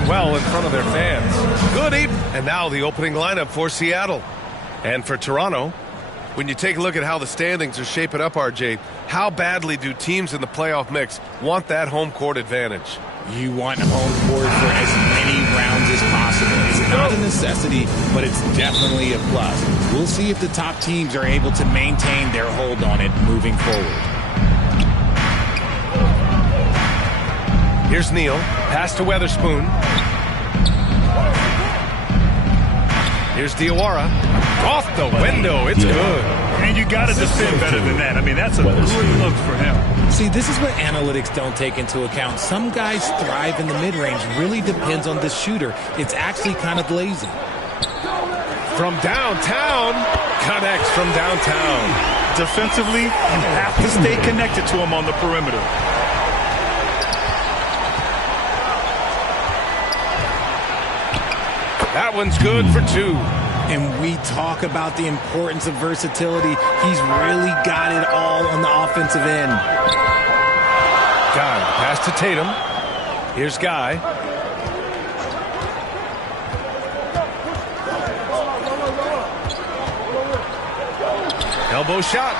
perform well in front of their fans. Good evening. And now the opening lineup for Seattle. And for Toronto, when you take a look at how the standings are shaping up, RJ, how badly do teams in the playoff mix want that home court advantage? You want home court for as many rounds as possible. It's not a necessity, but it's definitely a plus. We'll see if the top teams are able to maintain their hold on it moving forward. Here's Neal. Pass to Weatherspoon. Here's Diawara. Off the window. It's good. And you got to defend better than that. I mean, that's a good look for him. See, this is what analytics don't take into account. Some guys thrive in the mid-range. Really depends on the shooter. It's actually kind of lazy. From downtown. Connects from downtown. Defensively, you have to stay connected to him on the perimeter. That one's good for two. And we talk about the importance of versatility. He's really got it all on the offensive end. Guy, pass to Tatum. Here's Guy. Elbow shot.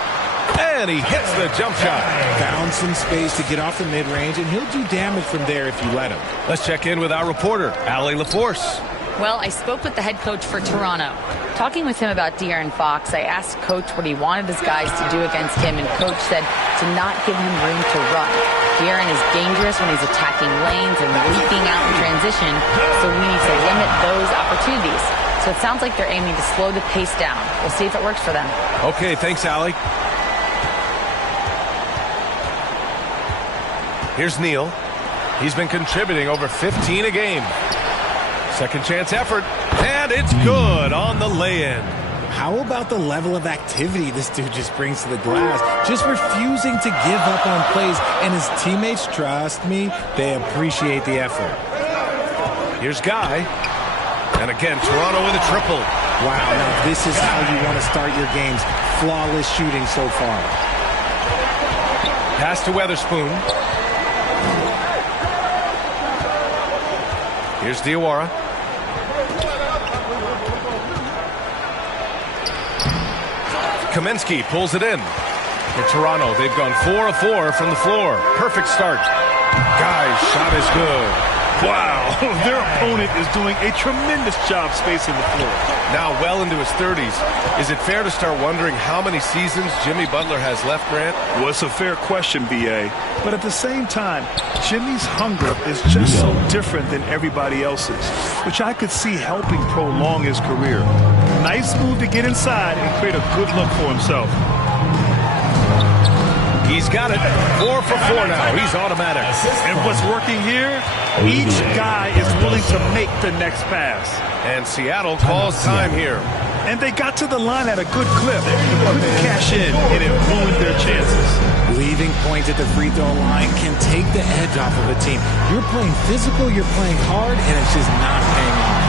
And he hits the jump shot. Found some space to get off the mid-range, and he'll do damage from there if you let him. Let's check in with our reporter, Allie LaForce. Well, I spoke with the head coach for Toronto. Talking with him about De'Aaron Fox, I asked Coach what he wanted his guys to do against him, and Coach said to not give him room to run. De'Aaron is dangerous when he's attacking lanes and leaping out in transition, so we need to limit those opportunities. So it sounds like they're aiming to slow the pace down. We'll see if it works for them. Okay, thanks, Allie. Here's Neal. He's been contributing over 15 a game. Second chance effort, and it's good on the lay-in. How about the level of activity this dude just brings to the glass? Just refusing to give up on plays, and his teammates, trust me, they appreciate the effort. Here's Guy, and again, Toronto with a triple. Wow, now this is how you want to start your games. Flawless shooting so far. Pass to Weatherspoon. Here's Diawara. Kaminsky pulls it in. For Toronto, they've gone 4 of 4 from the floor. Perfect start. Guy's shot is good. Wow, their opponent is doing a tremendous job spacing the floor. Now well into his 30s. Is it fair to start wondering how many seasons Jimmy Butler has left, Grant? Well, it's a fair question, B.A. But at the same time, Jimmy's hunger is just so different than everybody else's, which I could see helping prolong his career. Nice move to get inside and create a good look for himself. He's got it. 4 for 4 now. He's automatic. And what's working here? Each guy is willing to make the next pass. And Seattle calls time here. And they got to the line at a good clip. Couldn't cash in, and it ruined their chances. Leaving points at the free throw line can take the edge off of a team. You're playing physical, you're playing hard, and it's just not paying off.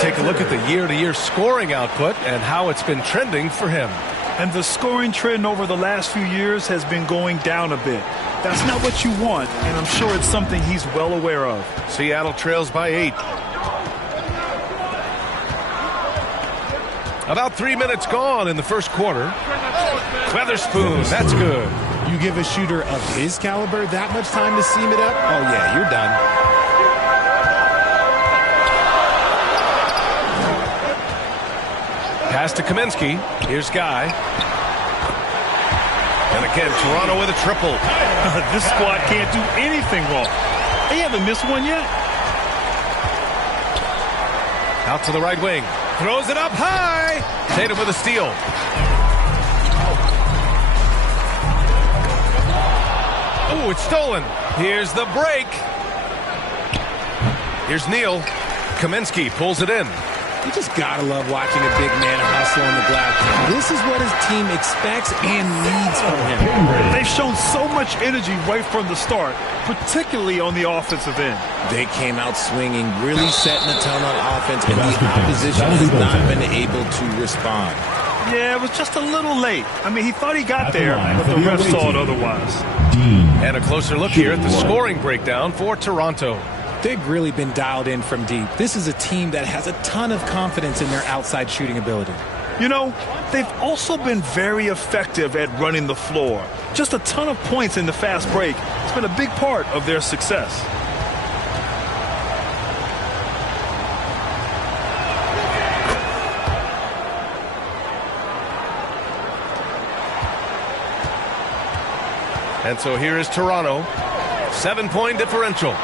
Take a look at the year-to-year scoring output and how it's been trending for him. And the scoring trend over the last few years has been going down a bit. That's not what you want, and I'm sure it's something he's well aware of. Seattle trails by 8. About 3 minutes gone in the first quarter. Weatherspoon, that's good. You give a shooter of his caliber that much time to seam it up, oh yeah, you're done. Pass to Kaminsky. Here's Guy. And again, Toronto with a triple. This squad can't do anything wrong. They haven't missed one yet. Out to the right wing. Throws it up high. Tatum with a steal. Oh, it's stolen. Here's the break. Here's Neal. Kaminsky pulls it in. You just gotta love watching a big man hustle on the glass. This is what his team expects and needs from him. They've shown so much energy right from the start, particularly on the offensive end. They came out swinging, really setting the tone on offense, and the opposition has not been able to respond. Yeah, it was just a little late. I mean, he thought he got there, but the ref saw it otherwise. And a closer look here at the scoring breakdown for Toronto. They've really been dialed in from deep. This is a team that has a ton of confidence in their outside shooting ability. You know, they've also been very effective at running the floor. Just a ton of points in the fast break. It's been a big part of their success. And so here is Toronto. 7-point differential.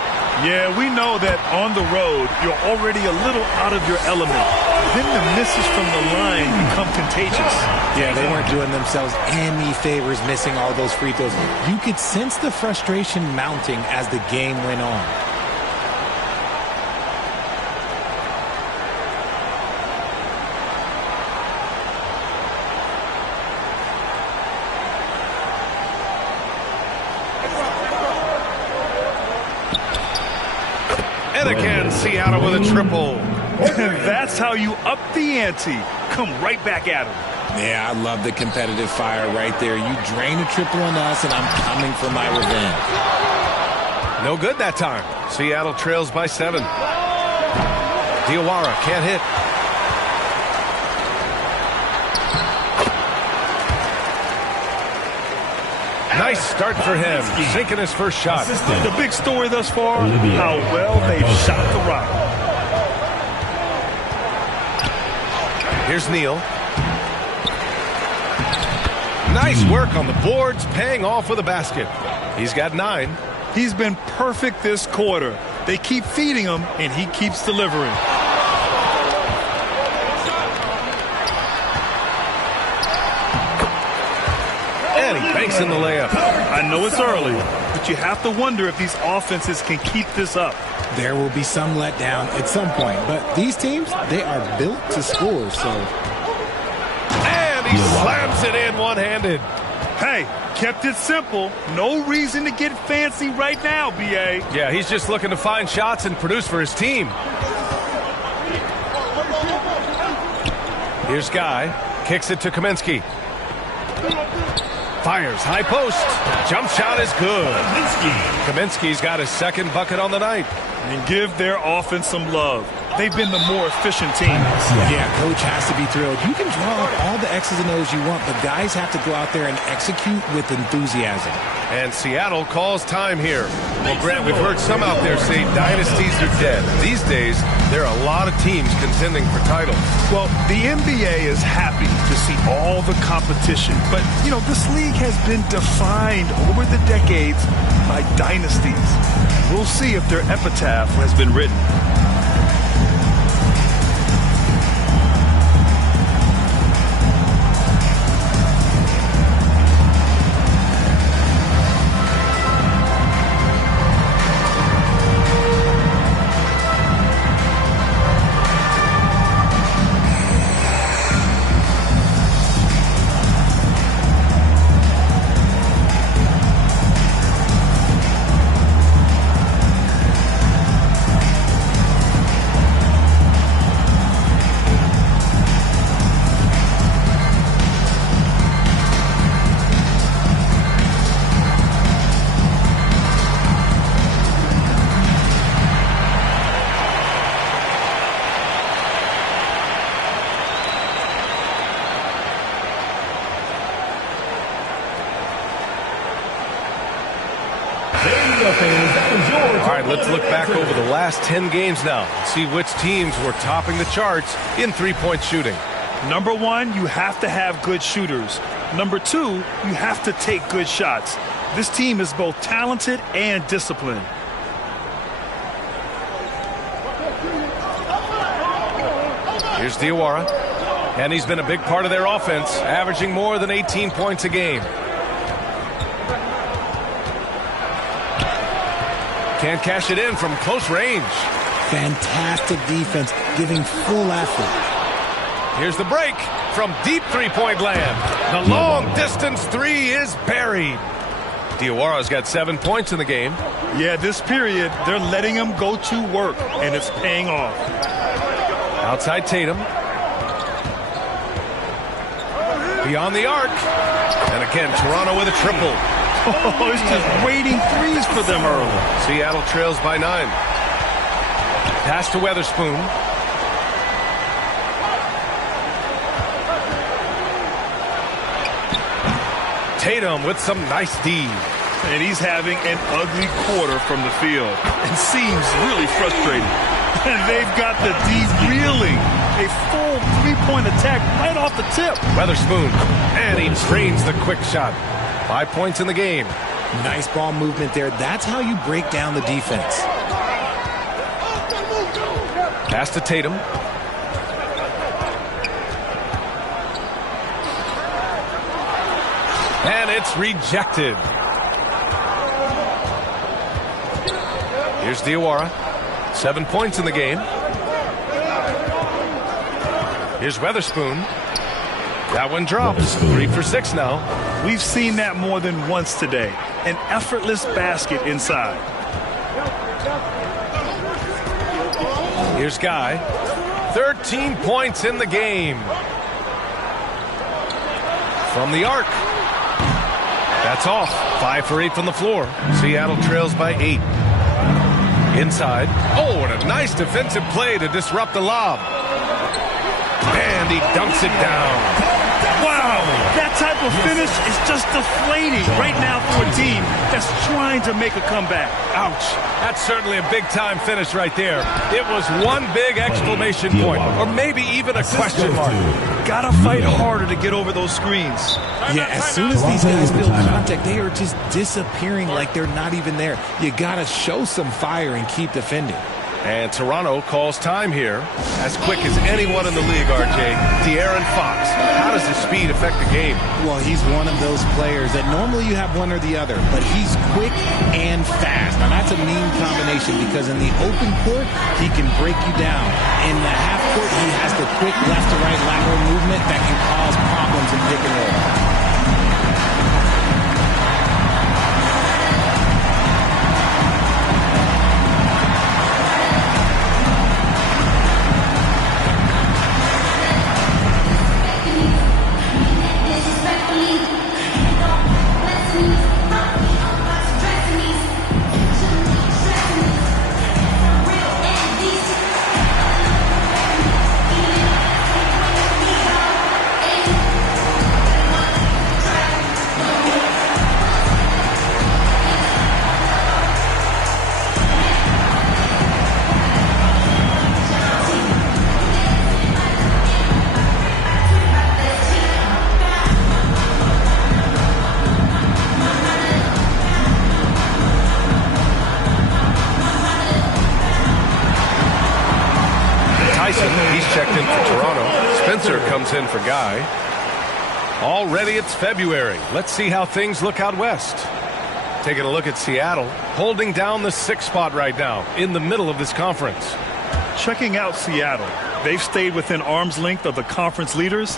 Yeah, we know that on the road, you're already a little out of your element. Then the misses from the line become contagious. Yeah, they weren't doing themselves any favors missing all those free throws. You could sense the frustration mounting as the game went on. And again, Seattle with a triple. That's how you up the ante. Come right back at him. Yeah, I love the competitive fire right there. You drain a triple on us, and I'm coming for my revenge. No good that time. Seattle trails by 7. Diawara can't hit. Nice start for him. Sinking his first shot. The big story thus far, how well they've shot the rock. Here's Neal. Nice work on the boards, paying off with a basket. He's got 9. He's been perfect this quarter. They keep feeding him, and he keeps delivering. And he banks in the layup. I know it's early, but you have to wonder if these offenses can keep this up. There will be some letdown at some point, but these teams, they are built to score, so. And he slams it in one-handed. Hey, kept it simple. No reason to get fancy right now, B.A. Yeah, he's just looking to find shots and produce for his team. Here's Guy. Kicks it to Kaminsky. Fires, high post. Jump shot is good. Kaminsky's got his second bucket on the night. And give their offense some love. They've been the more efficient team. Yeah, coach has to be thrilled. You can draw up all the X's and O's you want, but guys have to go out there and execute with enthusiasm. And Seattle calls time here. Well, Grant, we've heard some out there say dynasties are dead. These days, there are a lot of teams contending for titles. Well, the NBA is happy to see all the competition. But, you know, this league has been defined over the decades by dynasties. We'll see if their epitaph has been written. Let's look back over the last 10 games now and see which teams were topping the charts in three-point shooting. Number one, you have to have good shooters. Number two, you have to take good shots. This team is both talented and disciplined. Here's Diawara, and he's been a big part of their offense, averaging more than 18 points a game. Can't cash it in from close range. Fantastic defense, giving full effort. Here's the break from deep three-point land. The long-distance three is buried. Diawara's got 7 points in the game. Yeah, this period, they're letting him go to work, and it's paying off. Outside Tatum. Beyond the arc. And again, Toronto with a triple. Oh, it's just waiting threes for them early. Seattle trails by 9. Pass to Weatherspoon. Tatum with some nice D. And he's having an ugly quarter from the field and seems really frustrated. And they've got the D reeling. A full three-point attack right off the tip. Weatherspoon. And he drains the quick shot. 5 points in the game. Nice ball movement there. That's how you break down the defense. Pass to Tatum. And it's rejected. Here's Diawara. 7 points in the game. Here's Weatherspoon. That one drops. 3 for 6 now. We've seen that more than once today. An effortless basket inside. Here's Guy. 13 points in the game. From the arc. That's off. 5 for 8 from the floor. Seattle trails by 8. Inside. Oh, and a nice defensive play to disrupt the lob. And he dunks it down. Wow, that type of finish is just deflating right now for a team that's trying to make a comeback. Ouch. That's certainly a big-time finish right there. It was one big exclamation point, or maybe even a question mark. Gotta fight harder to get over those screens. Yeah, as soon as these guys build contact, they are just disappearing like they're not even there. You gotta show some fire and keep defending. And Toronto calls time here. As quick as anyone in the league, RJ. De'Aaron Fox. How does his speed affect the game? Well, he's one of those players that normally you have one or the other, but he's quick and fast. Now, that's a mean combination because in the open court, he can break you down. In the half court, he has the quick left-to-right lateral movement that can cause problems in pick and roll. He's checked in for Toronto. Spencer comes in for Guy. Already it's February. Let's see how things look out west. Taking a look at Seattle, holding down the 6th spot right now in the middle of this conference. Checking out Seattle. They've stayed within arm's length of the conference leaders.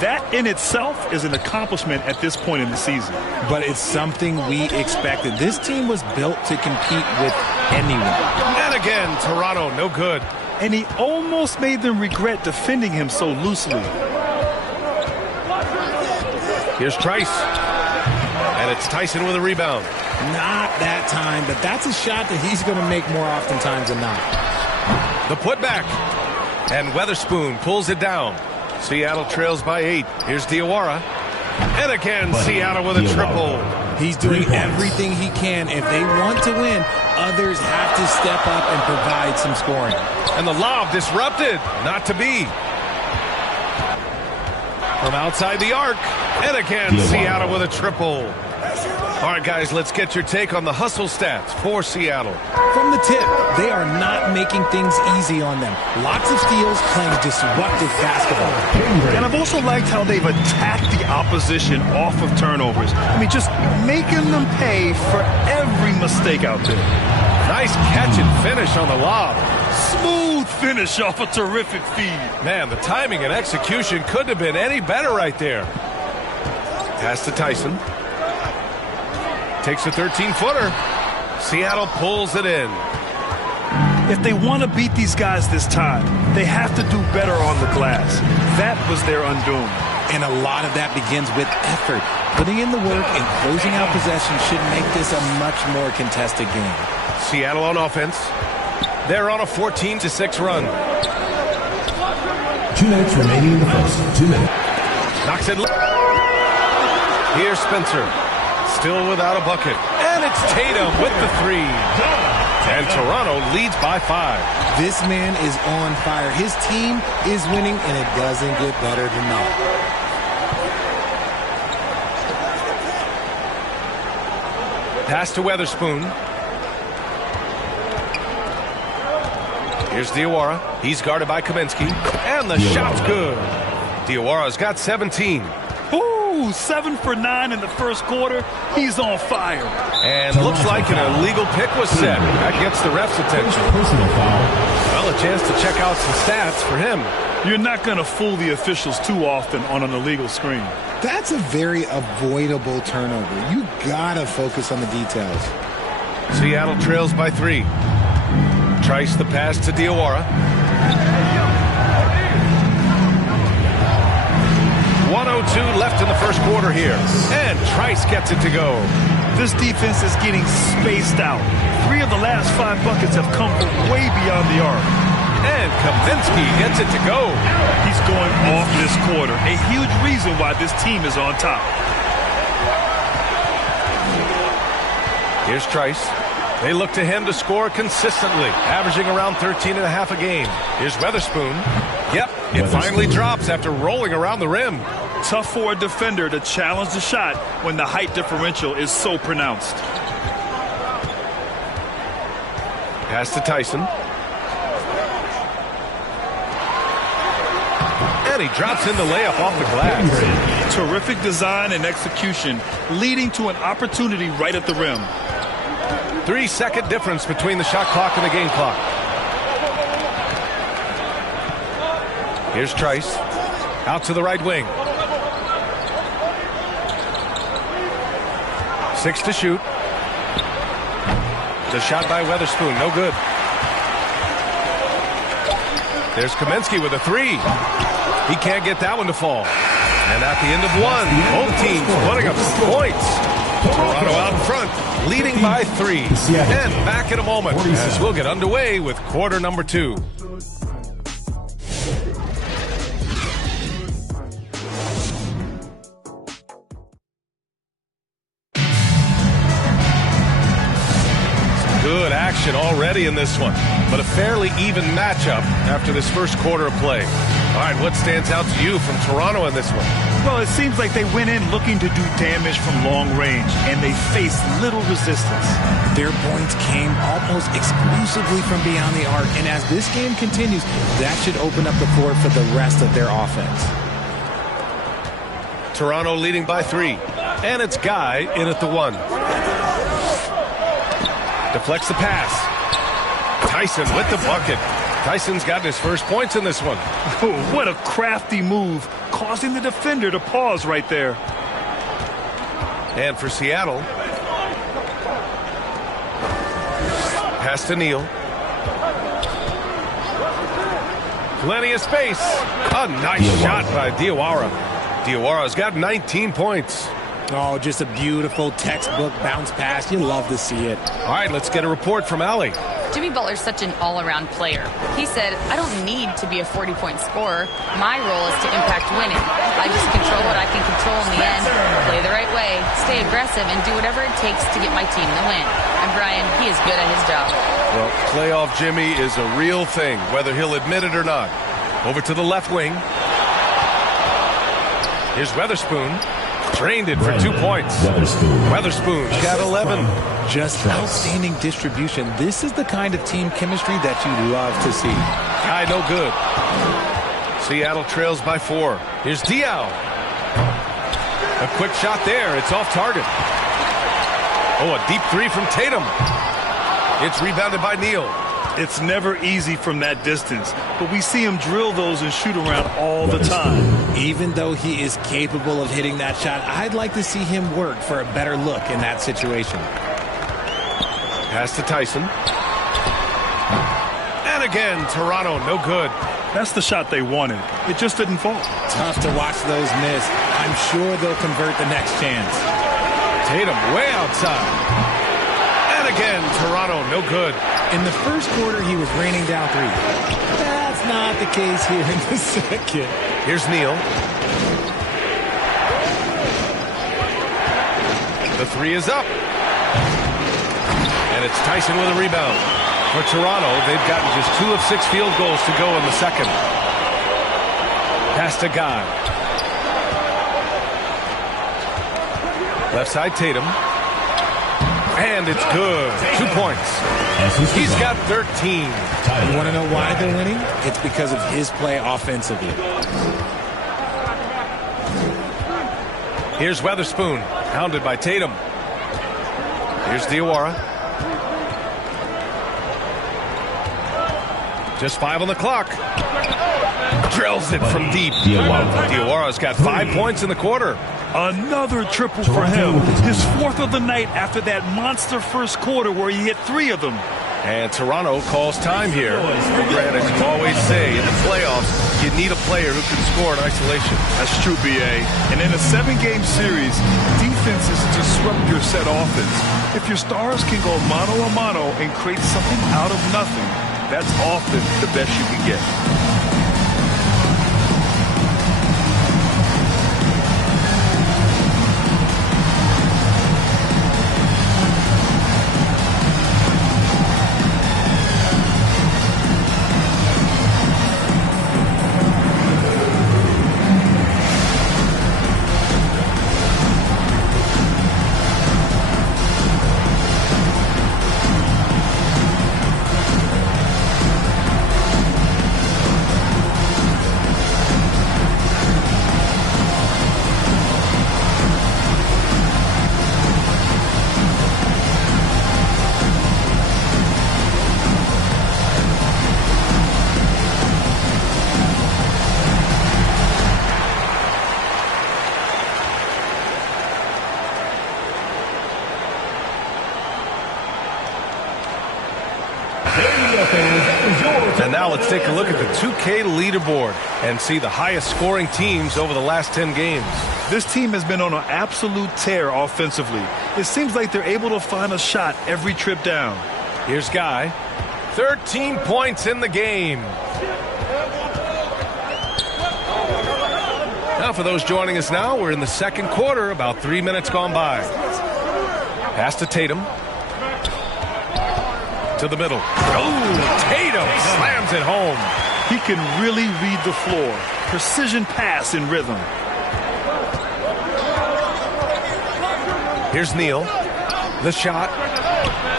That in itself is an accomplishment at this point in the season. But it's something we expected. This team was built to compete with anyone. And again, Toronto, no good. And he almost made them regret defending him so loosely. Here's Trice. And it's Tyson with a rebound. Not that time, but that's a shot that he's going to make more oftentimes than not. The putback. And Weatherspoon pulls it down. Seattle trails by 8. Here's Diawara. And again, Seattle with a triple. He's doing everything he can. If they want to win, others have to step up and provide some scoring. And the lob disrupted. Not to be. From outside the arc. And again, Seattle with a triple. All right, guys, let's get your take on the hustle stats for Seattle. From the tip, they are not making things easy on them. Lots of steals, playing disruptive basketball. And I've also liked how they've attacked the opposition off of turnovers. I mean, just making them pay for every mistake out there. Nice catch and finish on the lob. Smooth finish off a terrific feed. Man, the timing and execution couldn't have been any better right there. Pass to Tyson. Takes a 13-footer. Seattle pulls it in. If they want to beat these guys this time, they have to do better on the glass. That was their undoing. And a lot of that begins with effort. Putting in the work and closing out possession should make this a much more contested game. Seattle on offense. They're on a 14-6 run. 2 minutes remaining in the first. 2 minutes. Knocks it. Here's Spencer. Still without a bucket. And it's Tatum with the three. And Toronto leads by 5. This man is on fire. His team is winning, and it doesn't get better than that. Pass to Weatherspoon. Here's Diawara. He's guarded by Kaminsky. And the shot's good. Diawara's got 17. Ooh, 7 for 9 in the first quarter. He's on fire. And looks like an illegal pick was set. That gets the ref's attention. Personal foul. Well, a chance to check out some stats for him. You're not going to fool the officials too often on an illegal screen. That's a very avoidable turnover. You gotta focus on the details. Seattle trails by 3. Trice the pass to Diawara. 1:02 left in the first quarter here. And Trice gets it to go. This defense is getting spaced out. 3 of the last 5 buckets have come from way beyond the arc. And Kaminsky gets it to go. He's going off this quarter. A huge reason why this team is on top. Here's Trice. They look to him to score consistently, averaging around 13.5 a game. Here's Weatherspoon. Yep, it finally drops after rolling around the rim. Tough for a defender to challenge the shot when the height differential is so pronounced. Pass to Tyson. And he drops in the layup off the glass. Terrific design and execution, leading to an opportunity right at the rim. 3-second difference between the shot clock and the game clock. Here's Trice. Out to the right wing. 6 to shoot. The shot by Weatherspoon, no good. There's Kaminsky with a 3. He can't get that one to fall. And at the end of 1, both teams putting up some points. Toronto out in front, leading by 3. And back in a moment as we'll get underway with quarter number 2. Good action already in this one, but a fairly even matchup after this first quarter of play. All right, what stands out to you from Toronto in this one? Well, it seems like they went in looking to do damage from long range, and they faced little resistance. Their points came almost exclusively from beyond the arc, and as this game continues, that should open up the floor for the rest of their offense. Toronto leading by 3, and it's Guy in at the 1. Deflects the pass. Tyson with the bucket. Tyson's gotten his first points in this one. Oh, what a crafty move, causing the defender to pause right there. And for Seattle, pass to Neal. Plenty of space. A nice shot by Diawara. Diawara's got 19 points. Oh, just a beautiful textbook bounce pass. You love to see it. All right, let's get a report from Allie. Jimmy Butler's such an all-around player. He said, I don't need to be a 40-point scorer. My role is to impact winning. I just control what I can control in the end, play the right way, stay aggressive, and do whatever it takes to get my team the win. And Brian, he is good at his job. Well, playoff Jimmy is a real thing, whether he'll admit it or not. Over to the left wing. Here's Weatherspoon. Drained it for 2 points. Weatherspoon's got 11. Just outstanding distribution. This is the kind of team chemistry that you love to see. Guy no good. Seattle trails by 4. Here's Diaw. A quick shot there. It's off target. Oh, a deep three from Tatum. It's rebounded by Neal. It's never easy from that distance, but we see him drill those and shoot around all the time. Even though he is capable of hitting that shot, I'd like to see him work for a better look in that situation. Pass to Tyson. And again, Toronto, no good. That's the shot they wanted. It just didn't fall. Tough to watch those miss. I'm sure they'll convert the next chance. Tatum way outside. And again, Toronto, no good. In the first quarter, he was raining down threes. That's not the case here in the second. Here's Neal. The three is up. And it's Tyson with a rebound. For Toronto, they've gotten just 2 of 6 field goals to go in the second. Pass to Guy. Left side, Tatum. And it's good. 2 points. He's got 13. You want to know why they're winning? It's because of his play offensively. Here's Weatherspoon, hounded by Tatum. Here's Diawara. Just 5 on the clock. Drills it from deep. Diawara's got 5 points in the quarter. Another triple for him. His 4th of the night after that monster first quarter where he hit 3 of them. And Toronto calls time here. Grant, as you always say, in the playoffs, you need a player who can score in isolation. That's true, B.A. And in a 7-game series, defense is to disrupt your set offense. If your stars can go mano a mano and create something out of nothing, that's often the best you can get. And now let's take a look at the 2K leaderboard and see the highest scoring teams over the last 10 games. This team has been on an absolute tear offensively. It seems like they're able to find a shot every trip down. Here's Guy. 13 points in the game. Now for those joining us now, we're in the second quarter, about 3 minutes gone by. Pass to Tatum. To the middle. Oh, Tatum slams it home. He can really read the floor. Precision pass in rhythm. Here's Neal. The shot.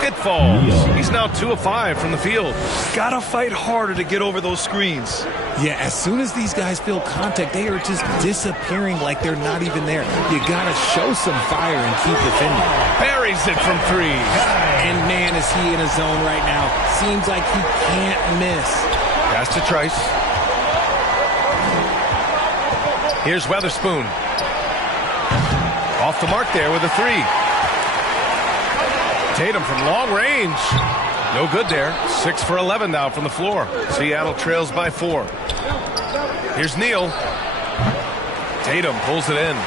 It falls. He's now 2 of 5 from the field. Gotta fight harder to get over those screens. Yeah, as soon as these guys feel contact, they are just disappearing like they're not even there. You gotta show some fire and keep defending. Buries it from 3. And man, is he in a zone right now. Seems like he can't miss. Pass to Trice. Here's Weatherspoon. Off the mark there with a 3. Tatum from long range. No good there. 6 for 11 now from the floor. Seattle trails by 4. Here's Neal. Tatum pulls it in.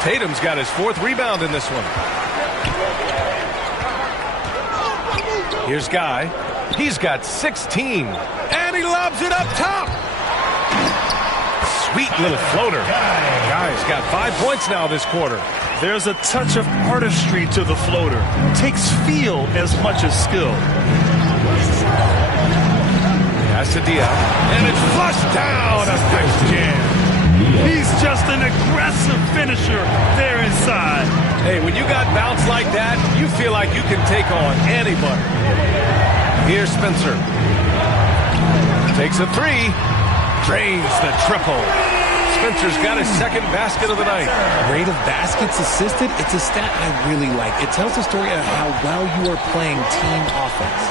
Tatum's got his 4th rebound in this one. Here's Guy. He's got 16. And he lobs it up top. Sweet little floater. Guy's got 5 points now this quarter. There's a touch of artistry to the floater. Takes feel as much as skill. Pass to Diaz. And it's flushed down. A nice jam. He's just an aggressive finisher there inside. Hey, when you got bounce like that, you feel like you can take on anybody. Here's Spencer. Takes a three. Drains the triple. Spencer's got his second basket of the night. Rate of baskets assisted, it's a stat I really like. It tells the story of how well you are playing team offense.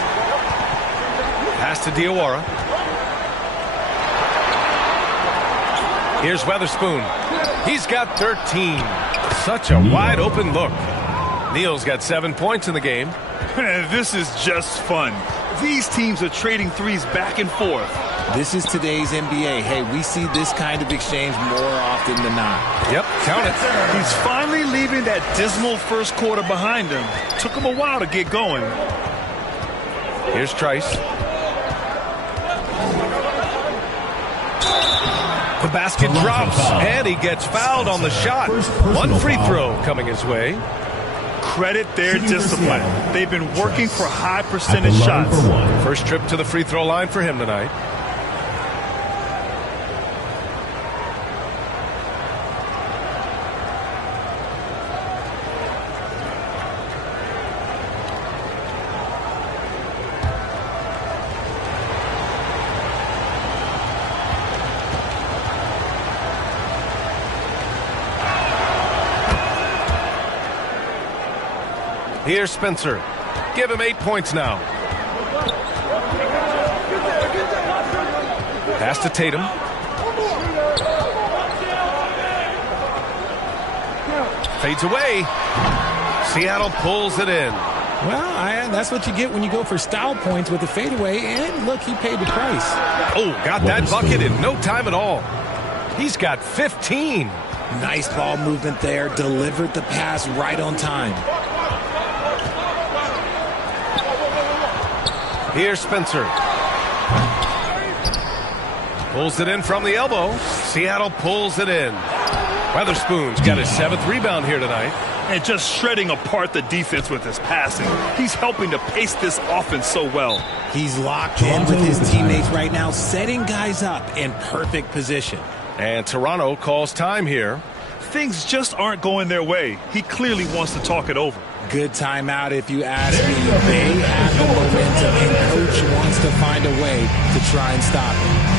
Pass to Diawara. Here's Weatherspoon. He's got 13. Such a wide open look. Neal's got 7 points in the game. This is just fun. These teams are trading threes back and forth. This is today's NBA. Hey, we see this kind of exchange more often than not. Yep, count it. He's finally leaving that dismal first quarter behind him. Took him a while to get going. Here's Trice. The basket drops, and he gets fouled on the shot. One free throw coming his way. Credit their discipline. They've been working for high percentage shots. First trip to the free throw line for him tonight. Here's Spencer. Give him 8 points now. Pass to Tatum. Fades away. Seattle pulls it in. Well, that's what you get when you go for style points with the fadeaway. And look, he paid the price. Oh, got that bucket in no time at all. He's got 15. Nice ball movement there. Delivered the pass right on time. Here's Spencer. Pulls it in from the elbow. Seattle pulls it in. Weatherspoon's got his 7th rebound here tonight. And just shredding apart the defense with his passing. He's helping to pace this offense so well. He's locked in with his teammates right now, setting guys up in perfect position. And Toronto calls time here. Things just aren't going their way. He clearly wants to talk it over. Good timeout if you ask me. They have the momentum, and coach wants to find a way to try and stop it.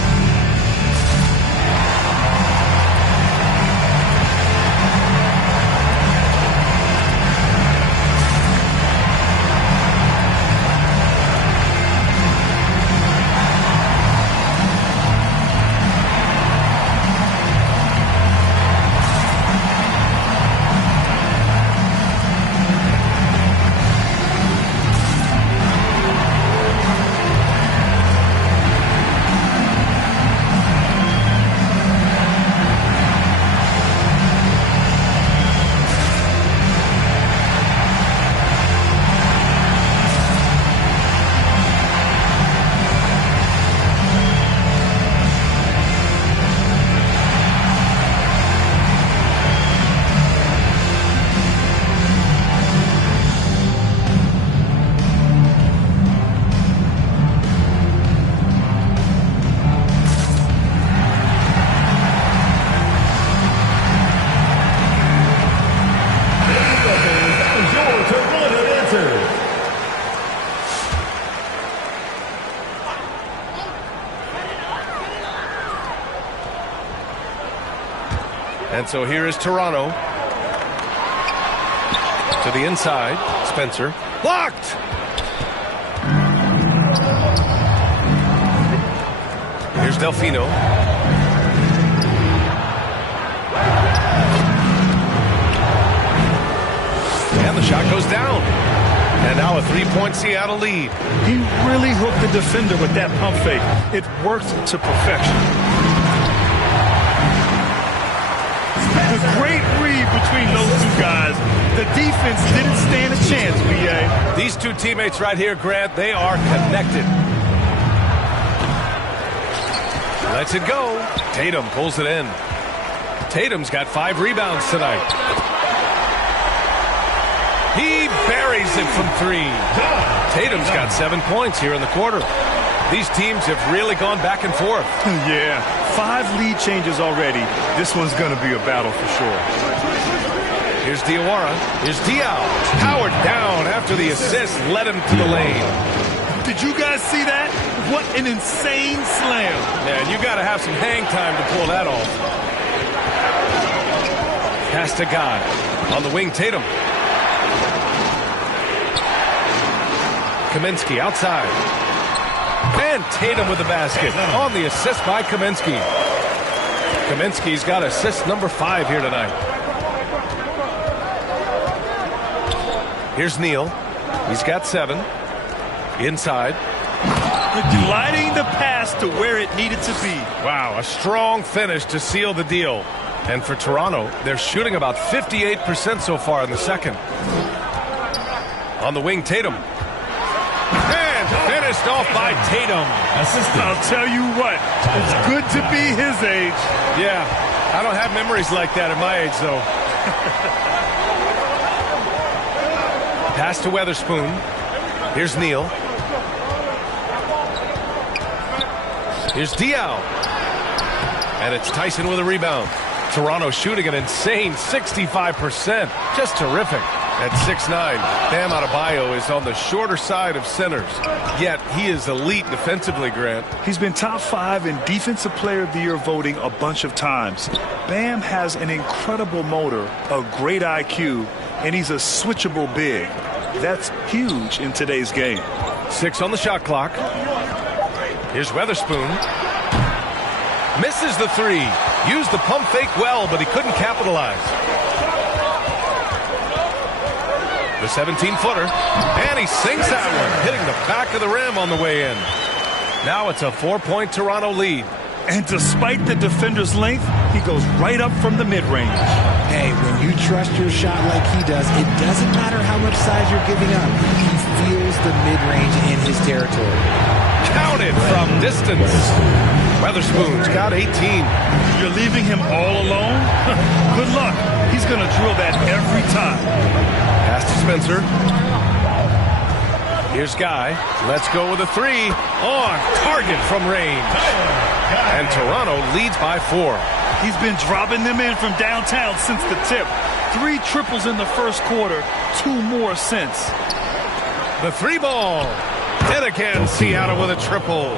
And so here is Toronto. To the inside. Spencer. Blocked! Here's Delfino. And the shot goes down. And now a 3-point Seattle lead. He really hooked the defender with that pump fake. It worked to perfection. A great read between those two guys. The defense didn't stand a chance, B.A. These two teammates right here, Grant, they are connected. Lets it go. Tatum pulls it in. Tatum's got 5 rebounds tonight. He buries it from 3. Tatum's got 7 points here in the quarter. These teams have really gone back and forth. Yeah, 5 lead changes already. This one's going to be a battle for sure. Here's Diawara. Here's Diaw. Powered down after the assist led him to the lane. Did you guys see that? What an insane slam. Man, you got to have some hang time to pull that off. Pass to God. On the wing, Tatum. Kaminsky outside. And Tatum with the basket on the assist by Kaminsky. Kaminsky's got assist number 5 here tonight. Here's Neal. He's got 7. Inside. Gliding the pass to where it needed to be. Wow, a strong finish to seal the deal. And for Toronto, they're shooting about 58% so far in the second. On the wing, Tatum. And finished off by Tatum. I'll tell you what, it's good to be his age. Yeah, I don't have memories like that at my age, though. Pass to Weatherspoon. Here's Neal. Here's Diaw. And it's Tyson with a rebound. Toronto shooting an insane 65%. Just terrific. At 6'9", Bam Adebayo is on the shorter side of centers. Yet he is elite defensively, Grant. He's been top 5 in Defensive Player of the Year voting a bunch of times. Bam has an incredible motor, a great IQ, and he's a switchable big. That's huge in today's game. 6 on the shot clock. Here's Weatherspoon. Misses the 3. Used the pump fake well, but he couldn't capitalize. The 17-footer. And he sinks that one, hitting the back of the rim on the way in. Now it's a 4-point Toronto lead. And despite the defender's length, he goes right up from the mid-range. Hey, when you trust your shot like he does, it doesn't matter how much size you're giving up. He feels the mid-range in his territory. Counted from distance. Weatherspoon's got 18. You're leaving him all alone? Good luck. He's going to drill that every time. Pass to Spencer. Here's Guy. Let's go with a 3. On target from range. And Toronto leads by 4. He's been dropping them in from downtown since the tip. 3 triples in the first quarter, 2 more since. The 3 ball. And again, Seattle with a triple.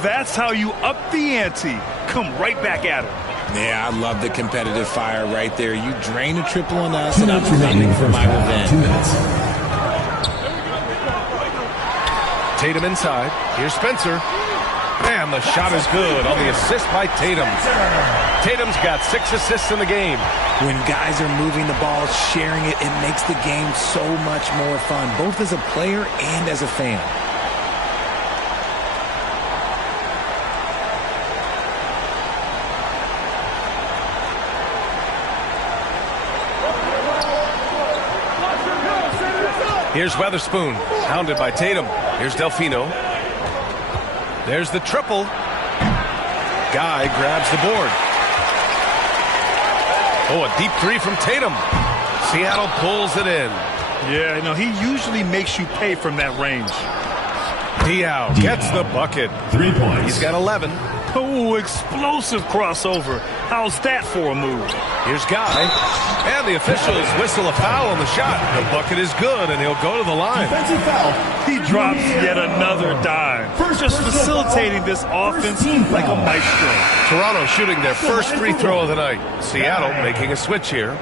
That's how you up the ante. Come right back at him. Yeah, I love the competitive fire right there. You drain a triple on us, and I'm coming for my revenge. 2 minutes. Tatum inside. Here's Spencer. And the shot is good on the assist by Tatum. Tatum's got 6 assists in the game. When guys are moving the ball, sharing it, it makes the game so much more fun, both as a player and as a fan. Here's Weatherspoon, hounded by Tatum. Here's Delfino. There's the triple. Guy grabs the board. Oh, a deep 3 from Tatum. Seattle pulls it in. Yeah, no, he usually makes you pay from that range. Diaw gets the bucket. 3 points. He's got 11. Oh, explosive crossover. How's that for a move? Here's Guy. And the officials whistle a foul on the shot. The bucket is good, and he'll go to the line. Defensive foul. He drops yet another dime. Just facilitating this offense like a maestro. Toronto shooting their first free throw of the night. Seattle making a switch here.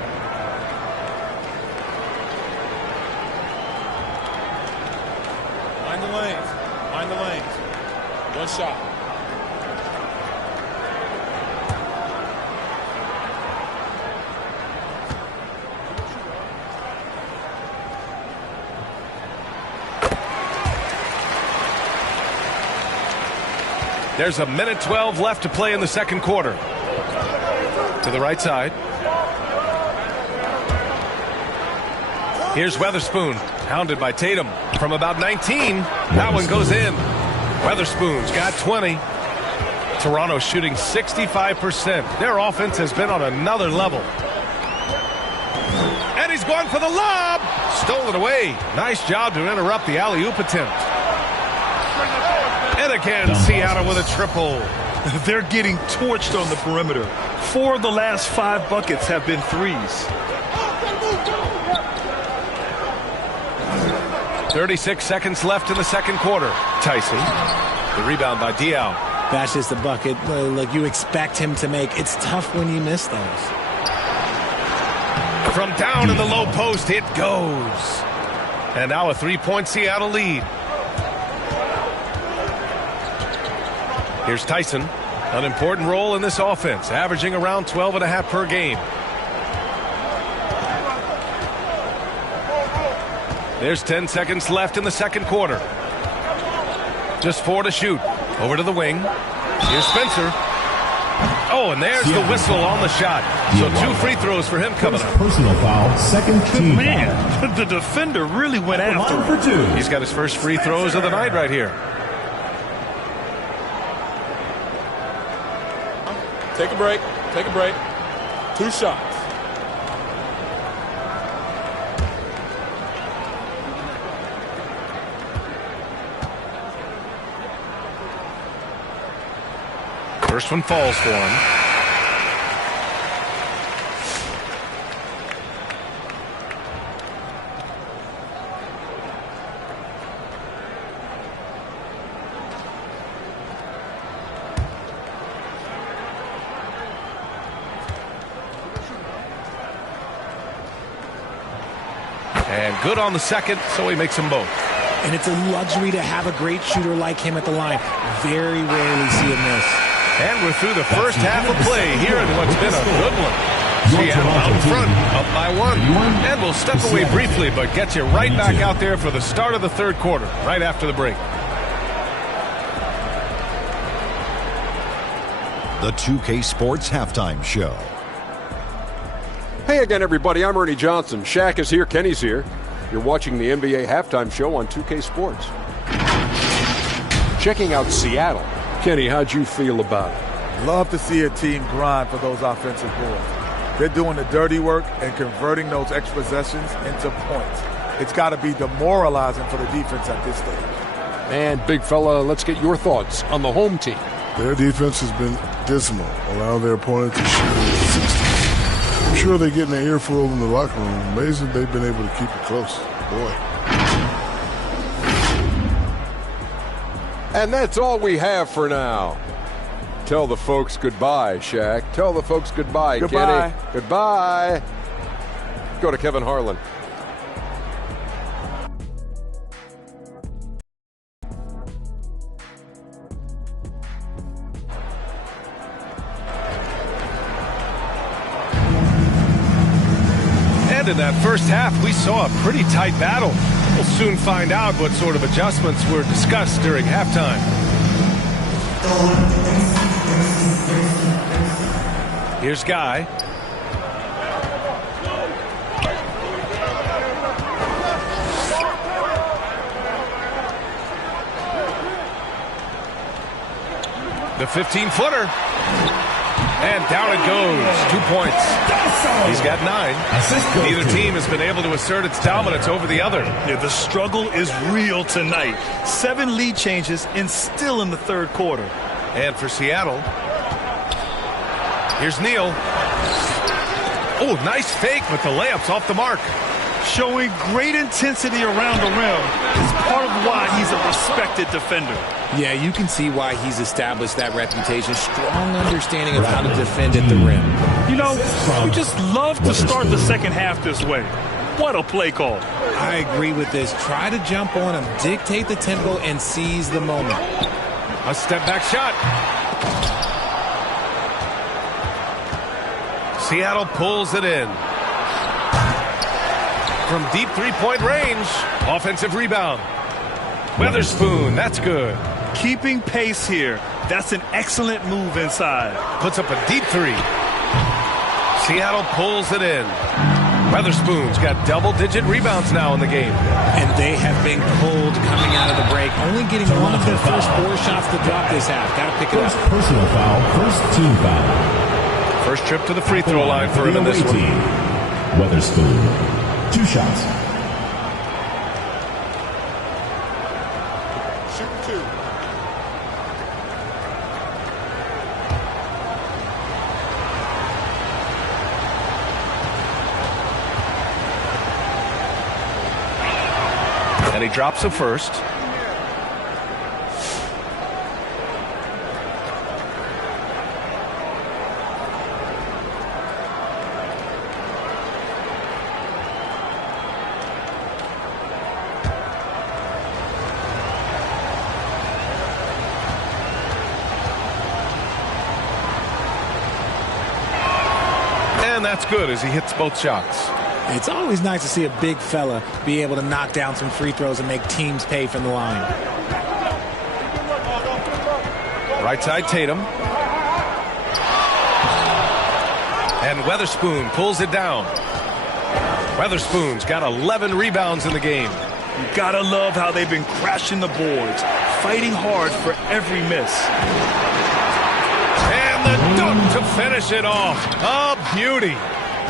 Mind the lanes. Mind the lanes. One shot. There's a minute 12 left to play in the second quarter. To the right side. Here's Weatherspoon, hounded by Tatum from about 19. That one goes in. Weatherspoon's got 20. Toronto shooting 65%. Their offense has been on another level. And he's going for the lob. Stolen away. Nice job to interrupt the alley-oop attempt. And again, Seattle with a triple. They're getting torched on the perimeter. 4 of the last 5 buckets have been threes. 36 seconds left in the second quarter. Tyson, the rebound by Diaw. That's just a bucket like you expect him to make. It's tough when you miss those. From down in the low post, it goes. And now a 3-point Seattle lead. Here's Tyson, an important role in this offense, averaging around 12.5 per game. There's 10 seconds left in the second quarter. Just 4 to shoot. Over to the wing. Here's Spencer. Oh, and there's the whistle on the shot. So 2 free throws for him coming up. Personal foul, second team Man, the defender really went after him. for 2. He's got his first free throws of the night right here. Take a break. Take a break. 2 shots. First one falls for him. And good on the second, so he makes them both. And it's a luxury to have a great shooter like him at the line. Very rarely see him miss. And we're through the first half of play here in what's been a good one. Seattle out in front, up by 1. And we'll step away briefly, but get you right back out there for the start of the third quarter, right after the break. The 2K Sports Halftime Show. Hey again, everybody. I'm Ernie Johnson. Shaq is here. Kenny's here. You're watching the NBA Halftime Show on 2K Sports. Checking out Seattle. Kenny, how'd you feel about it? Love to see a team grind for those offensive boards. They're doing the dirty work and converting those extra possessions into points. It's got to be demoralizing for the defense at this stage. And, big fella, let's get your thoughts on the home team. Their defense has been dismal, allowing their opponent to shoot 60. I'm sure they're getting their earful in the locker room. Amazing they've been able to keep it close. Boy. And that's all we have for now. Tell the folks goodbye, Shaq. Tell the folks goodbye, Goodbye. Kenny. Goodbye. Go to Kevin Harlan. And in that first half, we saw a pretty tight battle. We'll soon find out what sort of adjustments were discussed during halftime. Here's Guy. The 15-footer. And down it goes. 2 points. He's got 9. Neither team has been able to assert its dominance over the other. Yeah, the struggle is real tonight. 7 lead changes and still in the third quarter. And for Seattle, here's Neal. Oh, nice fake, but the layup's off the mark. Showing great intensity around the rim is part of why he's a respected defender. Yeah, you can see why he's established that reputation. Strong understanding of how to defend at the rim. You know, we just love to start the second half this way. What a play call. I agree with this. Try to jump on him, dictate the tempo, and seize the moment. A step-back shot. Seattle pulls it in. From deep three-point range, offensive rebound. Weatherspoon, that's good. Keeping pace here. That's an excellent move inside. Puts up a deep 3. Seattle pulls it in. Weatherspoon's got double-digit rebounds now in the game. And they have been cold coming out of the break. Only getting one of their first 4 shots to drop this half. Got to pick it up. Personal foul, first team foul. First trip to the free throw line for him in this one. Weatherspoon, 2 shots. Shoot 2. And he drops a first. And that's good as he hits both shots. It's always nice to see a big fella be able to knock down some free throws and make teams pay from the line. Right side Tatum. And Weatherspoon pulls it down. Weatherspoon's got 11 rebounds in the game. You gotta love how they've been crashing the boards, fighting hard for every miss. And the dunk to finish it off. A beauty.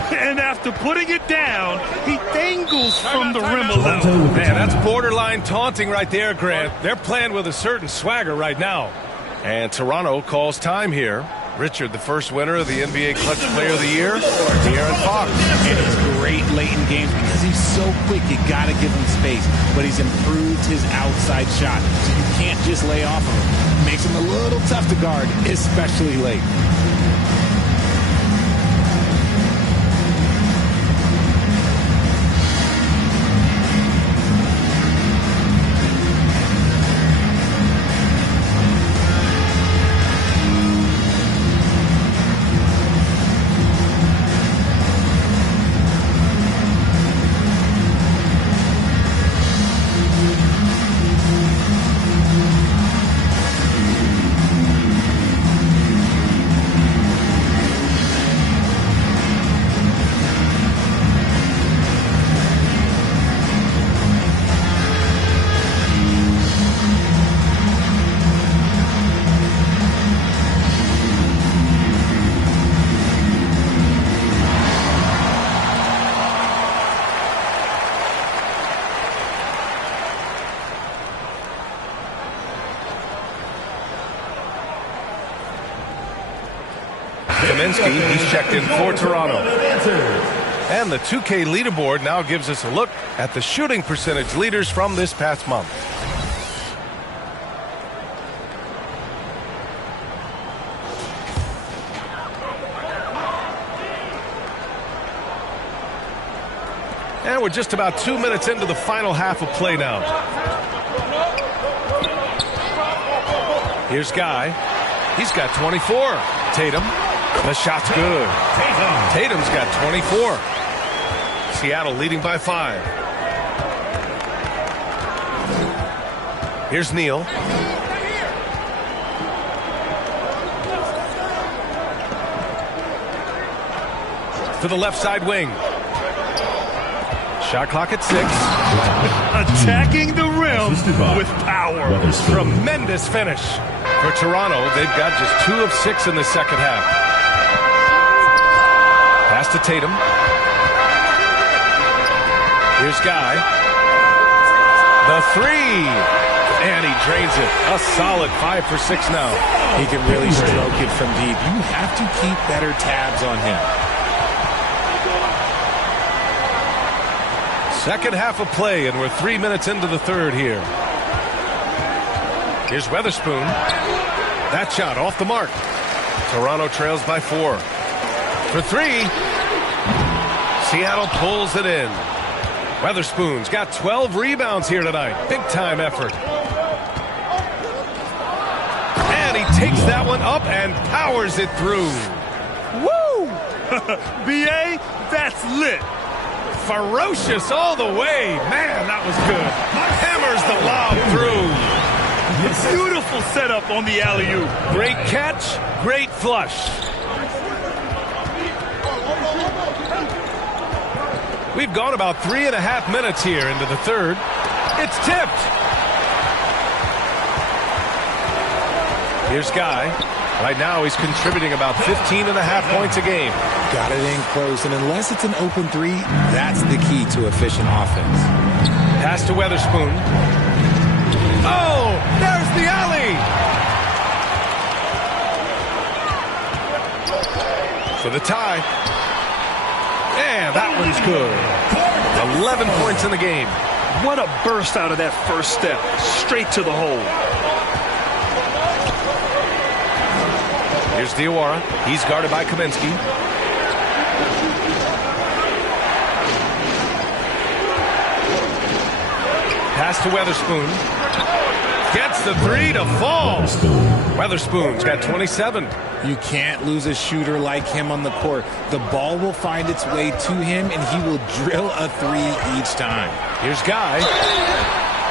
And after putting it down, he dangles from the rim a little. Man, that's borderline taunting right there, Grant. They're playing with a certain swagger right now. And Toronto calls time here. Richard, the first winner of the NBA Clutch Player of the Year, De'Aaron Fox. And he's great late in games because he's so quick. You got to give him space. But he's improved his outside shot. So you can't just lay off of him. Makes him a little tough to guard, especially late. Kaminsky, he's checked in for Toronto. And the 2K leaderboard now gives us a look at the shooting percentage leaders from this past month. And we're just about 2 minutes into the final half of play now. Here's Guy. He's got 24. Tatum. The shot's good. Tatum's got 24. Seattle leading by 5. Here's Neal. To the left side wing. Shot clock at 6. Attacking the rim with power. Tremendous finish. For Toronto, they've got just 2 of 6 in the second half. Pass to Tatum. Here's Guy. The 3. And he drains it. A solid 5 for 6 now. He can really stroke it from deep. You have to keep better tabs on him. Second half of play, and we're 3 minutes into the third here. Here's Weatherspoon. That shot off the mark. Toronto trails by 4. For 3. Seattle pulls it in. Weatherspoon's got 12 rebounds here tonight. Big time effort. And he takes that one up and powers it through. Woo! B.A., that's lit. Ferocious all the way. Man, that was good. Hammers the lob through. Beautiful setup on the alley-oop. Great catch, great flush. We've gone about 3.5 minutes here into the third. It's tipped. Here's Guy. Right now he's contributing about 15.5 points a game. Got it in close, and unless it's an open three, that's the key to efficient offense. Pass to Weatherspoon. Oh, there's the alley. For the tie. And that one's good. 11 points in the game. What a burst out of that first step. Straight to the hole. Here's Diawara. He's guarded by Kaminsky. Pass to Weatherspoon. Gets the three to fall. Weatherspoon's got 27. You can't lose a shooter like him on the court. The ball will find its way to him, and he will drill a three each time. Here's Guy.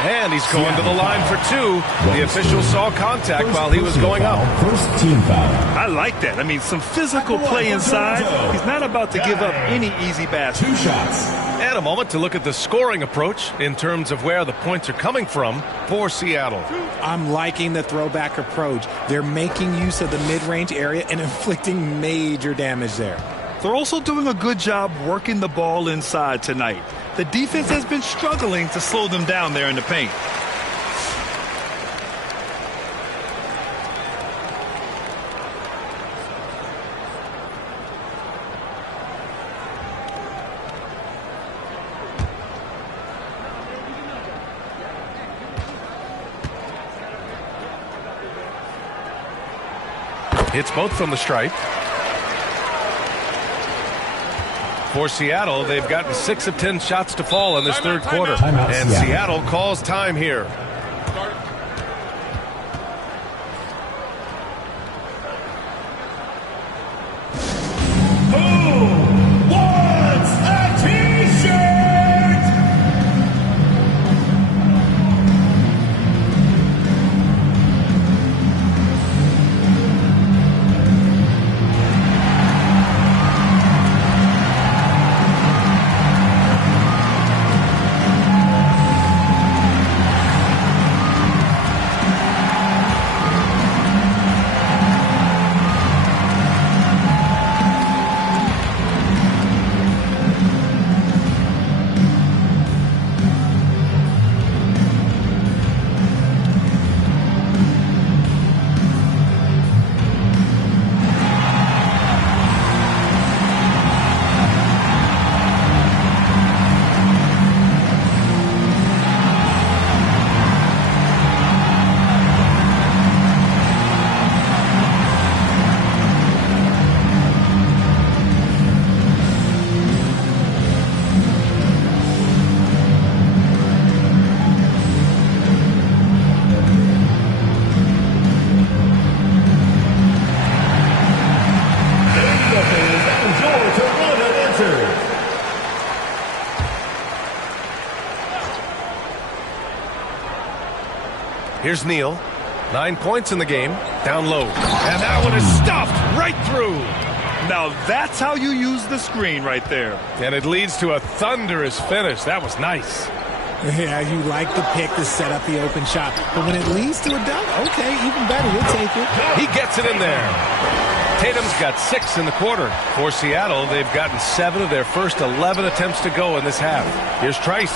And he's going to the line for two. The official saw contact while he was going up. First team foul. I like that. I mean, some physical play inside. He's not about to give up any easy basket. 2 shots. And a moment to look at the scoring approach in terms of where the points are coming from for Seattle. I'm liking the throwback approach. They're making use of the mid-range area and inflicting major damage there. They're also doing a good job working the ball inside tonight. The defense has been struggling to slow them down there in the paint. Hits both from the stripe. For Seattle, they've gotten 6 of 10 shots to fall in this third quarter. And Seattle calls time here. Who wants a t-shirt? Here's Neal. 9 points in the game. Down low. And that one is stuffed right through. Now that's how you use the screen right there. And it leads to a thunderous finish. That was nice. Yeah, you like the pick to set up the open shot. But when it leads to a dunk, okay, even better. We'll take it. He gets it in there. Tatum's got 6 in the quarter. For Seattle, they've gotten 7 of their first 11 attempts to go in this half. Here's Trice.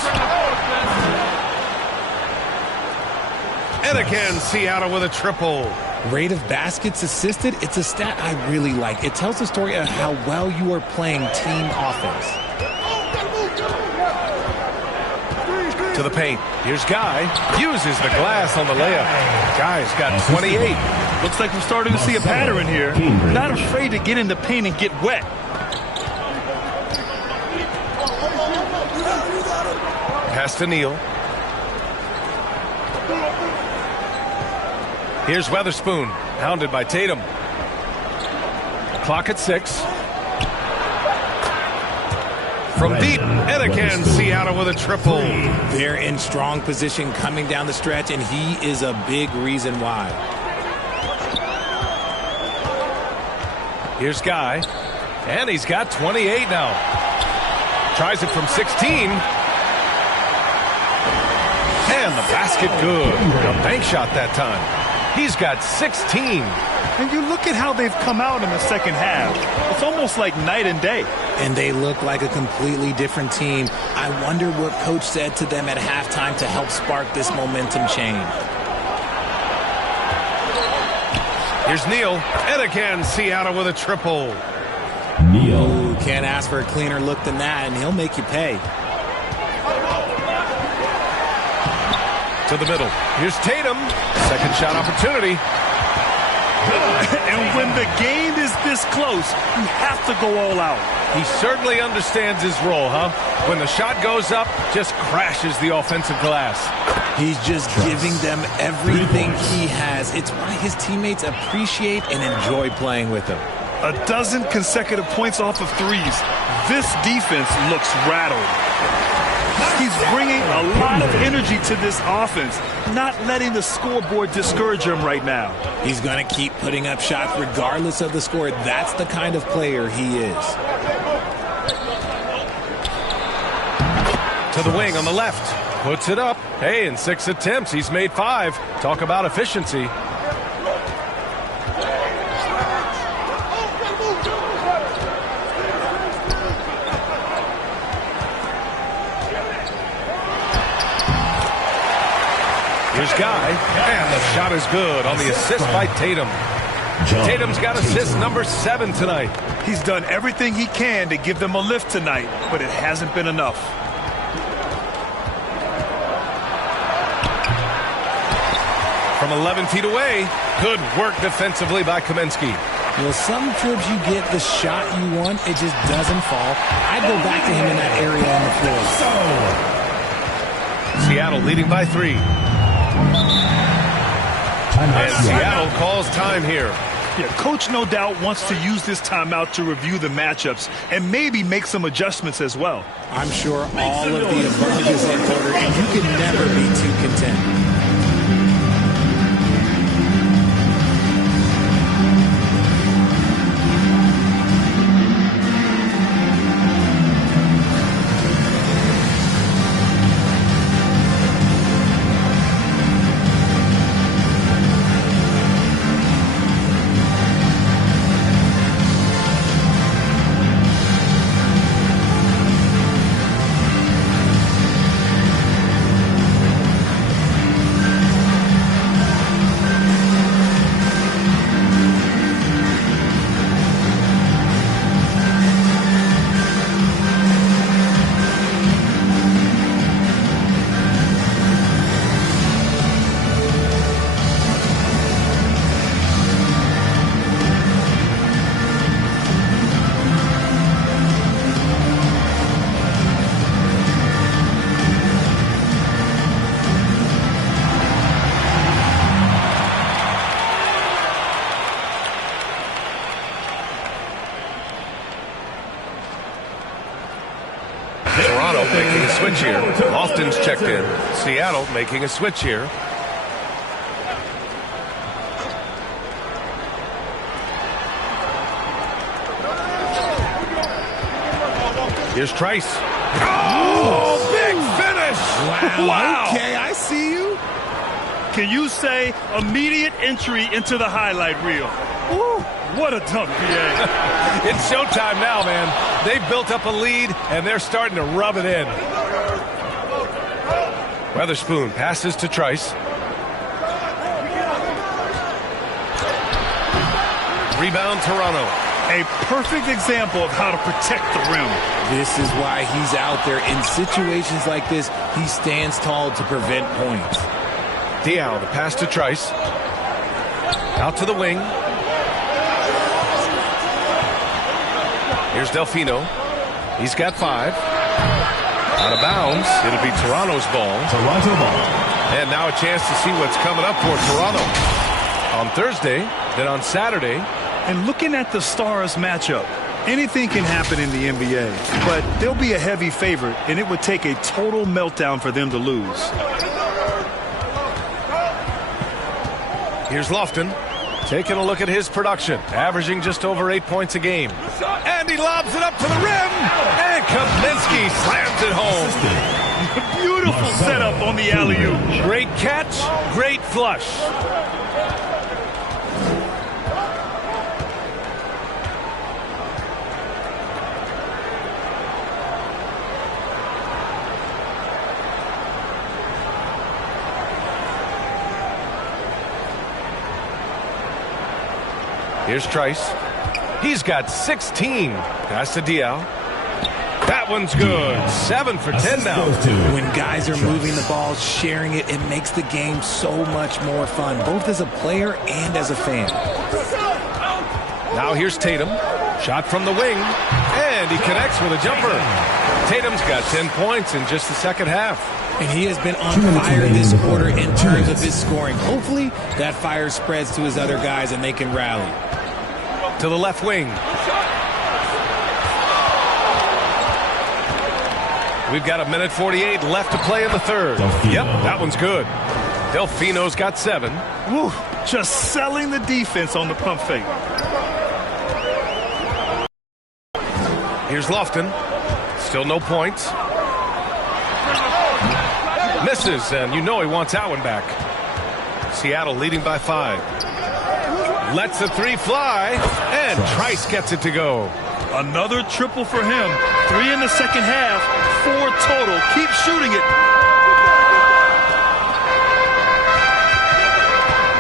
And again, Seattle with a triple. Rate of baskets assisted, it's a stat I really like. It tells the story of how well you are playing team offense. To the paint. Here's Guy. Uses the glass on the layup. Guy's got 28. Looks like we're starting to see a pattern here. Not afraid to get in the paint and get wet. Pass to Neal. Here's Weatherspoon, hounded by Tatum. Clock at 6. From deep, and again, Seattle with a triple. They're in strong position coming down the stretch, and he is a big reason why. Here's Guy, and he's got 28 now. Tries it from 16. And the basket good. A bank shot that time. He's got 16. And you look at how they've come out in the second half. It's almost like night and day. And they look like a completely different team. I wonder what coach said to them at halftime to help spark this momentum change. Here's Neal. And again, Seattle with a triple. Neal. Can't ask for a cleaner look than that, and he'll make you pay. To the middle. Here's Tatum. Second shot opportunity. And when the game is this close, you have to go all out. He certainly understands his role, huh? When the shot goes up, just crashes the offensive glass. He's just giving them everything he has. It's why his teammates appreciate and enjoy playing with him. 12 consecutive points off of threes. This defense looks rattled. He's bringing a lot of energy to this offense, not letting the scoreboard discourage him right now. He's going to keep putting up shots regardless of the score. That's the kind of player he is. To the wing on the left. Puts it up. Hey, in 6 attempts, he's made 5. Talk about efficiency. Here's Guy, and the shot is good on the assist by Tatum. Tatum's got assist number 7 tonight. He's done everything he can to give them a lift tonight, but it hasn't been enough. From 11 feet away, good work defensively by Kaminsky. Well, some trips you get the shot you want, it just doesn't fall. I'd go back to him in that area on the floor. Seattle leading by 3. And Seattle calls time here. Yeah, coach no doubt wants to use this timeout to review the matchups and maybe make some adjustments as well. I'm sure all of the above is in order, and you can never be too content. Toronto making a switch here. Austin's checked in. Seattle making a switch here. Here's Trice. Oh, big finish! Wow. Okay, I see you. Can you say immediate entry into the highlight reel? Woo, what a dunk, BA. It's showtime now, man. They've built up a lead, and they're starting to rub it in. Weatherspoon passes to Trice. Rebound, Toronto. A perfect example of how to protect the rim. This is why he's out there. In situations like this, he stands tall to prevent points. Diallo, the pass to Trice. Out to the wing. Here's Delfino. He's got 5. Out of bounds. It'll be Toronto's ball. Toronto ball. And now a chance to see what's coming up for Toronto. On Thursday, then on Saturday. And looking at the Stars matchup, anything can happen in the NBA, but they'll be a heavy favorite, and it would take a total meltdown for them to lose. Here's Lofton, taking a look at his production, averaging just over 8 points a game. And he lobs it up to the rim, and Kaminsky he slams it home. Beautiful setup on the alley-oop. Great catch, great flush. Here's Trice. He's got 16. Pass to Diao. That one's good. 7 for 10 now. When guys are moving the ball, sharing it, it makes the game so much more fun, both as a player and as a fan. Now here's Tatum. Shot from the wing. And he connects with a jumper. Tatum's got 10 points in just the second half. And he has been on fire this quarter in terms of his scoring. Hopefully that fire spreads to his other guys and they can rally. To the left wing. We've got 1:48 left to play in the third. Yep, that one's good. Delfino's got 7. Woo, just selling the defense on the pump fake. Here's Lofton. Still no points. Misses, and you know he wants that one back. Seattle leading by 5. Lets the 3 fly, and Trice gets it to go. Another triple for him. 3 in the second half, 4 total. Keep shooting it.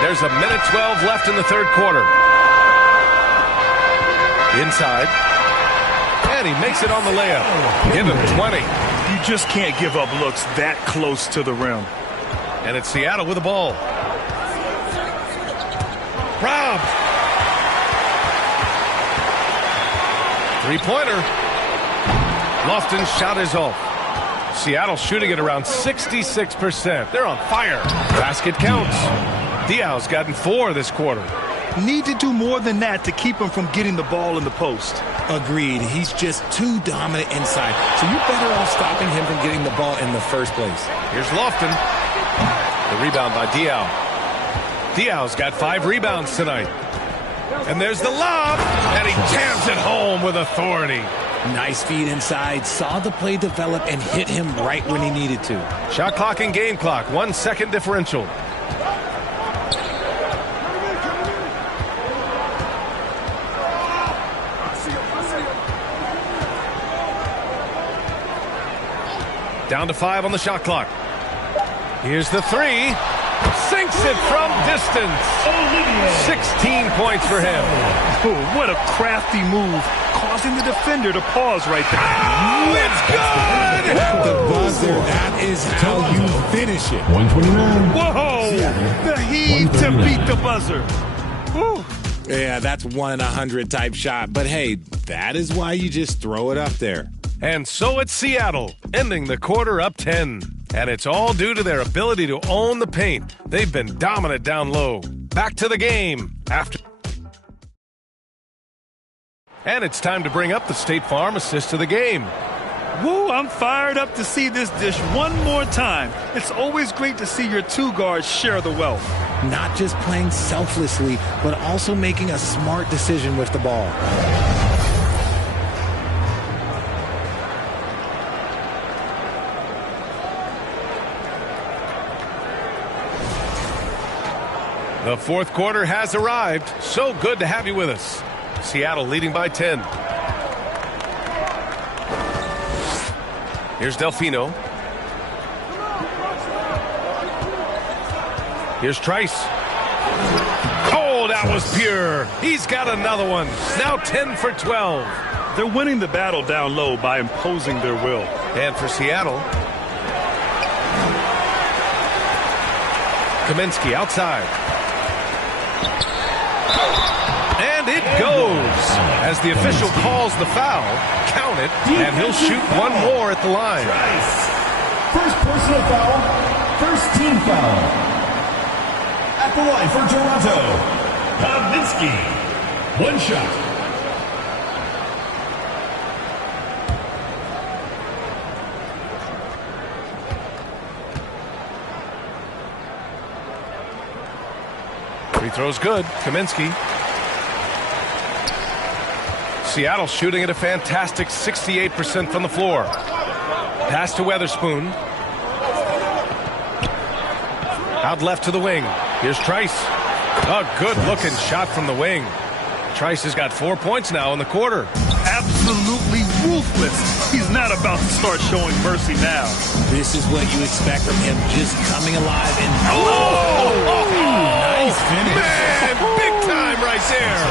There's 1:12 left in the third quarter. Inside. And he makes it on the layup. Give him 20. You just can't give up looks that close to the rim. And it's Seattle with the ball. Rob. 3-pointer. Lofton's shot is off. Seattle shooting at around 66%. They're on fire. Basket counts. Diaw's gotten 4 this quarter. Need to do more than that to keep him from getting the ball in the post. Agreed. He's just too dominant inside. So you're better off stopping him from getting the ball in the first place. Here's Lofton. The rebound by Diaw. Diaw's got 5 rebounds tonight. And there's the lob. And he jams it home with authority. Nice feed inside. Saw the play develop and hit him right when he needed to. Shot clock and game clock. 1 second differential. Down to 5 on the shot clock. Here's the 3. Sinks it from distance. 16 points for him. Oh, what a crafty move. Causing the defender to pause right there. Oh, it's good! The buzzer, that is how you finish it. 129. Whoa! The heave to beat the buzzer. Woo. Yeah, that's 1 in 100 type shot. But hey, that is why you just throw it up there. And so it's Seattle, ending the quarter up 10. And it's all due to their ability to own the paint. They've been dominant down low. Back to the game after. And it's time to bring up the State Farm assist of the game. Woo, I'm fired up to see this dish one more time. It's always great to see your 2 guards share the wealth. Not just playing selflessly, but also making a smart decision with the ball. The fourth quarter has arrived. So good to have you with us. Seattle leading by 10. Here's Delfino. Here's Trice. Oh, that was pure. He's got another one. Now 10 for 12. They're winning the battle down low by imposing their will. And for Seattle, Kaminsky outside. And it goes. As the official calls the foul, count it, and he'll shoot 1 more at the line. First personal foul, first team foul. At the line for Toronto, Kaminsky. 1 shot. Free throw's good. Kaminsky. Seattle shooting at a fantastic 68% from the floor. Pass to Weatherspoon. Out left to the wing. Here's Trice. A good-looking shot from the wing. Trice has got 4 points now in the quarter. Absolutely ruthless. He's not about to start showing mercy now. This is what you expect from him, just coming alive and... Nice finish. Man, big time right there.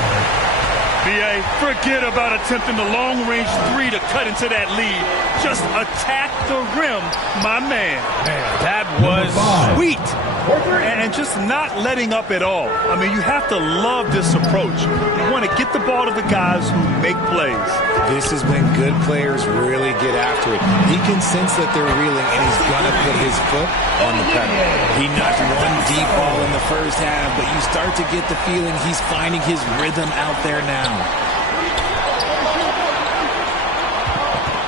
B.A., forget about attempting the long-range three to cut into that lead. Just attack the rim, my man. Man, that was sweet. And just not letting up at all. I mean, you have to love this approach. You want to get the ball to the guys who make plays. This is when good players really get after it. He can sense that they're reeling, and he's going to put his foot on the pedal. He knocked one deep ball in the first half, but you start to get the feeling he's finding his rhythm out there now.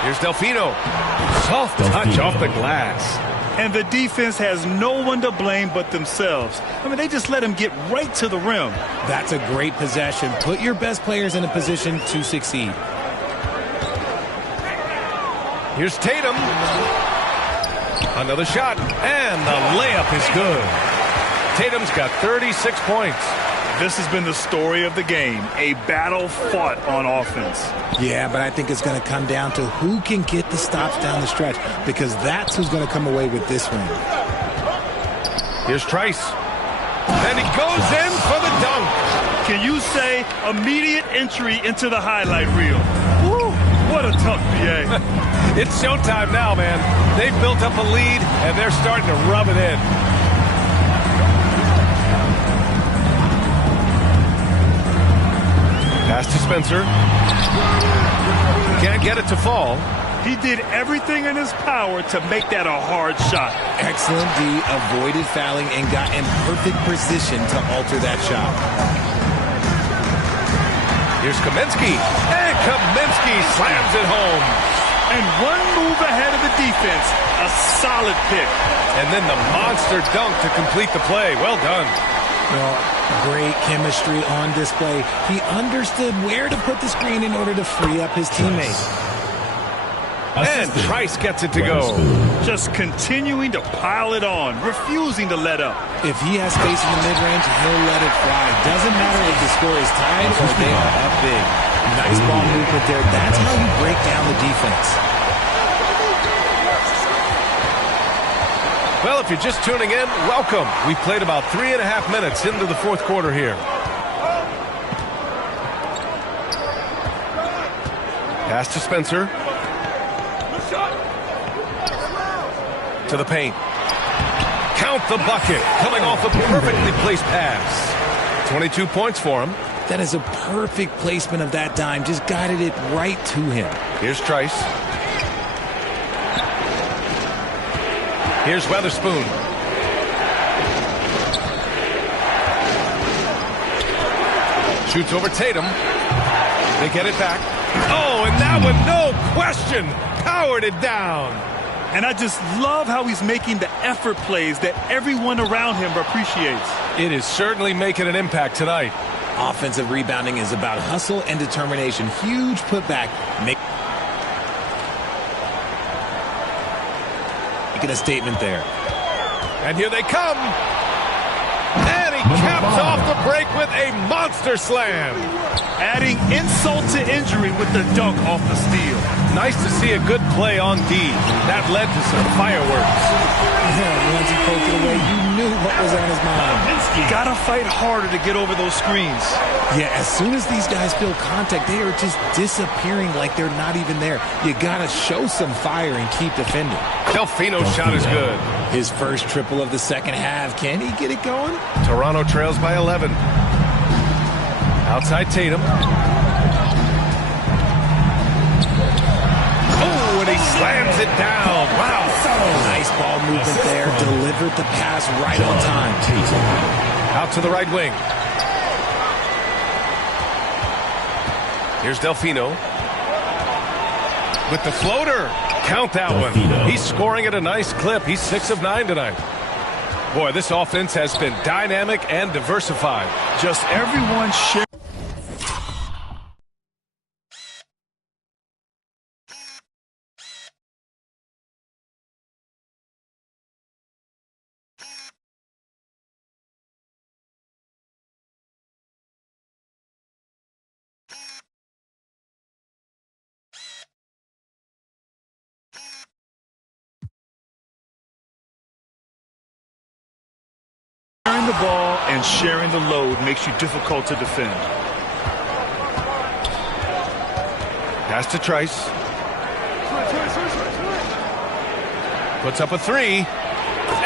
Here's Delfino. Soft touch off the glass. And the defense has no one to blame but themselves. I mean, they just let him get right to the rim. That's a great possession. Put your best players in a position to succeed. Here's Tatum. Another shot, and the layup is good. Tatum's got 36 points. This has been the story of the game, a battle fought on offense. Yeah, but I think it's going to come down to who can get the stops down the stretch, because that's who's going to come away with this one. Here's Trice. And he goes in for the dunk. Can you say immediate entry into the highlight reel? Woo, what a dunk, B.A. It's showtime now, man. They've built up a lead, and they're starting to rub it in. Pass to Spencer. Can't get it to fall. He did everything in his power to make that a hard shot. Excellent D, avoided fouling and got in perfect position to alter that shot. Here's Kaminsky. And Kaminsky slams it home. And one move ahead of the defense. A solid pick. And then the monster dunk to complete the play. Well done. Well, great chemistry on display. He understood where to put the screen in order to free up his teammate. And Trice gets it to go. Just continuing to pile it on, refusing to let up. If he has space in the mid-range, he'll let it fly. Doesn't matter if the score is tied or they are up big. Nice ball movement there. That's how you break down the defense. Well, if you're just tuning in, welcome. We played about 3.5 minutes into the fourth quarter here. Pass to Spencer. To the paint. Count the bucket. Coming off a perfectly placed pass. 22 points for him. That is a perfect placement of that dime. Just guided it right to him. Here's Trice. Here's Weatherspoon. Shoots over Tatum. They get it back. Oh, and that one, no question, powered it down. And I just love how he's making the effort plays that everyone around him appreciates. It is certainly making an impact tonight. Offensive rebounding is about hustle and determination. Huge putback. Making a statement there. And here they come. And he caps off the break with a monster slam. Adding insult to injury with the dunk off the steal. Nice to see a good play on D. That led to some fireworks. Yeah, once he poked it away, you knew what was on his mind. Gotta fight harder to get over those screens. Yeah, as soon as these guys feel contact, they are just disappearing like they're not even there. You gotta show some fire and keep defending. Delfino's shot is good. His first triple of the second half. Can he get it going? Toronto trails by 11. Outside Tatum. Oh, and he slams it down. Wow. Nice ball movement there. Delivered the pass right on time. Out to the right wing. Here's Delfino. With the floater. Count that one. He's scoring at a nice clip. He's 6 of 9 tonight. Boy, this offense has been dynamic and diversified. Just everyone sharing. Sharing the ball and sharing the load makes you difficult to defend. Pass to Trice. Puts up a three.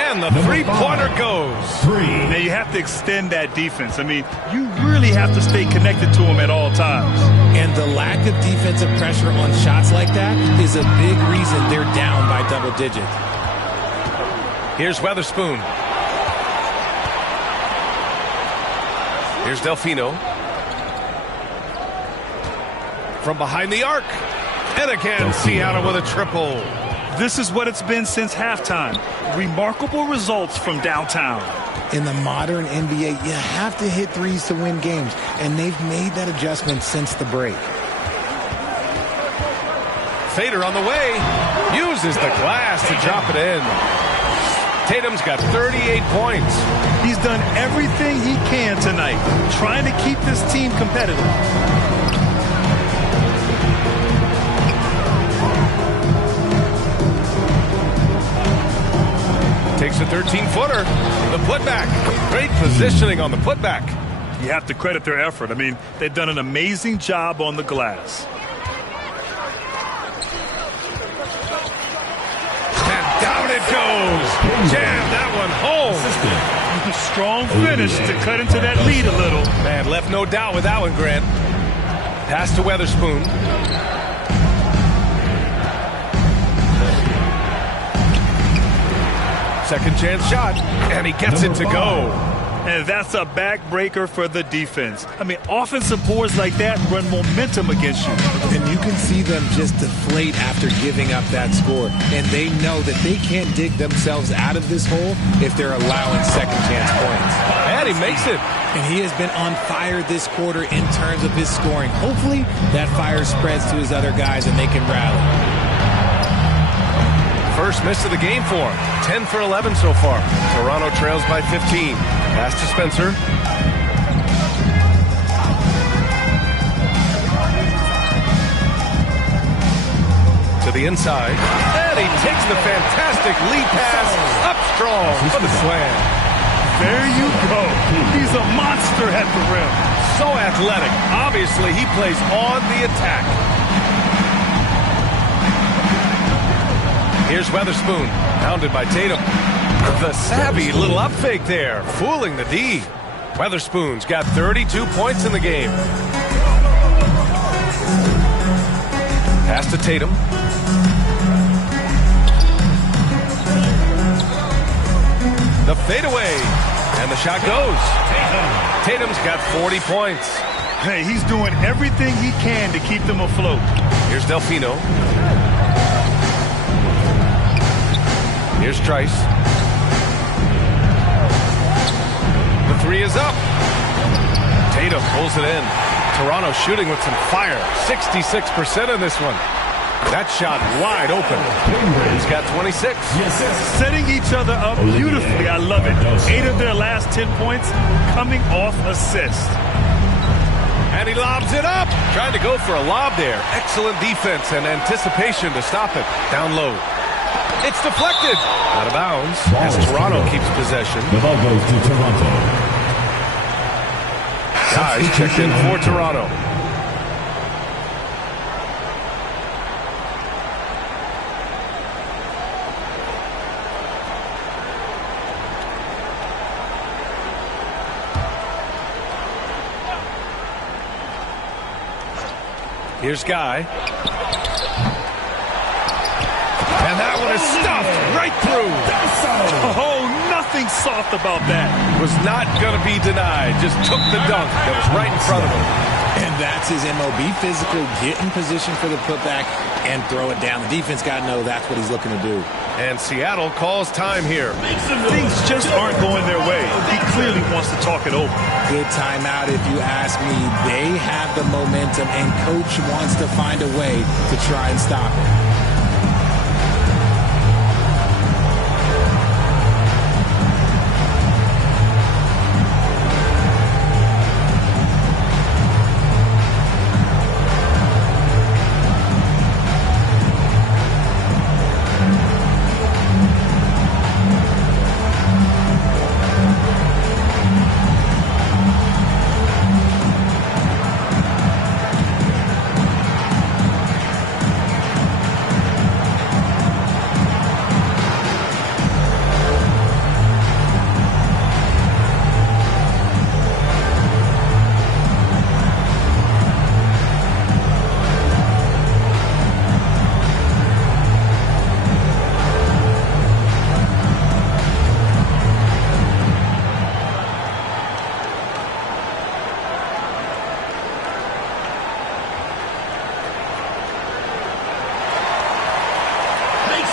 And the three-pointer goes. Now you have to extend that defense. I mean, you really have to stay connected to them at all times. And the lack of defensive pressure on shots like that is a big reason they're down by double digits. Here's Weatherspoon. Here's Delfino. From behind the arc. And again, Seattle with a triple. This is what it's been since halftime. Remarkable results from downtown. In the modern NBA, you have to hit threes to win games, and they've made that adjustment since the break. Fader on the way. Uses the glass to drop it in. Tatum's got 38 points. He's done everything he can tonight, trying to keep this team competitive. Takes a 13-footer. The putback. Great positioning on the putback. You have to credit their effort. I mean, they've done an amazing job on the glass. And down it goes. Jam that one home. Strong finish to cut into that lead a little. Man, left no doubt with that one, Grant. Pass to Weatherspoon. Second chance shot, and he gets it to go. And that's a backbreaker for the defense. I mean, offensive boards like that run momentum against you. And you can see them just deflate after giving up that score. And they know that they can't dig themselves out of this hole if they're allowing second chance points. And he makes it. And he has been on fire this quarter in terms of his scoring. Hopefully, that fire spreads to his other guys and they can rally. First miss of the game for him. 10 for 11 so far. Toronto trails by 15. Pass to Spencer. To the inside. And he takes the fantastic lead pass up strong for the slam. There you go. He's a monster at the rim. So athletic. Obviously, he plays on the attack. Here's Weatherspoon, pounded by Tatum. The savvy little up fake there, fooling the D. Weatherspoon's got 32 points in the game. Pass to Tatum. The fadeaway, and the shot goes. Tatum's got 40 points. Hey, he's doing everything he can to keep them afloat. Here's Delfino. Here's Trice. The three is up. Tatum pulls it in. Toronto shooting with some fire. 66% in this one. That shot wide open. He's got 26. Setting each other up beautifully. I love it. 8 of their last 10 points coming off assist. And he lobs it up. Trying to go for a lob there. Excellent defense and anticipation to stop it. Down low. It's deflected. Out of bounds as Toronto keeps possession. The ball goes to Toronto. Guys checked in for Toronto. Here's Guy. And that one is stuffed right through. Oh, nothing soft about that. Was not going to be denied. Just took the dunk that was right in front of him. And that's his MO. Be physical, get in position for the putback, and throw it down. The defense got to know that's what he's looking to do. And Seattle calls time here. Things just aren't going their way. He clearly wants to talk it over. Good timeout if you ask me. They have the momentum, and Coach wants to find a way to try and stop it.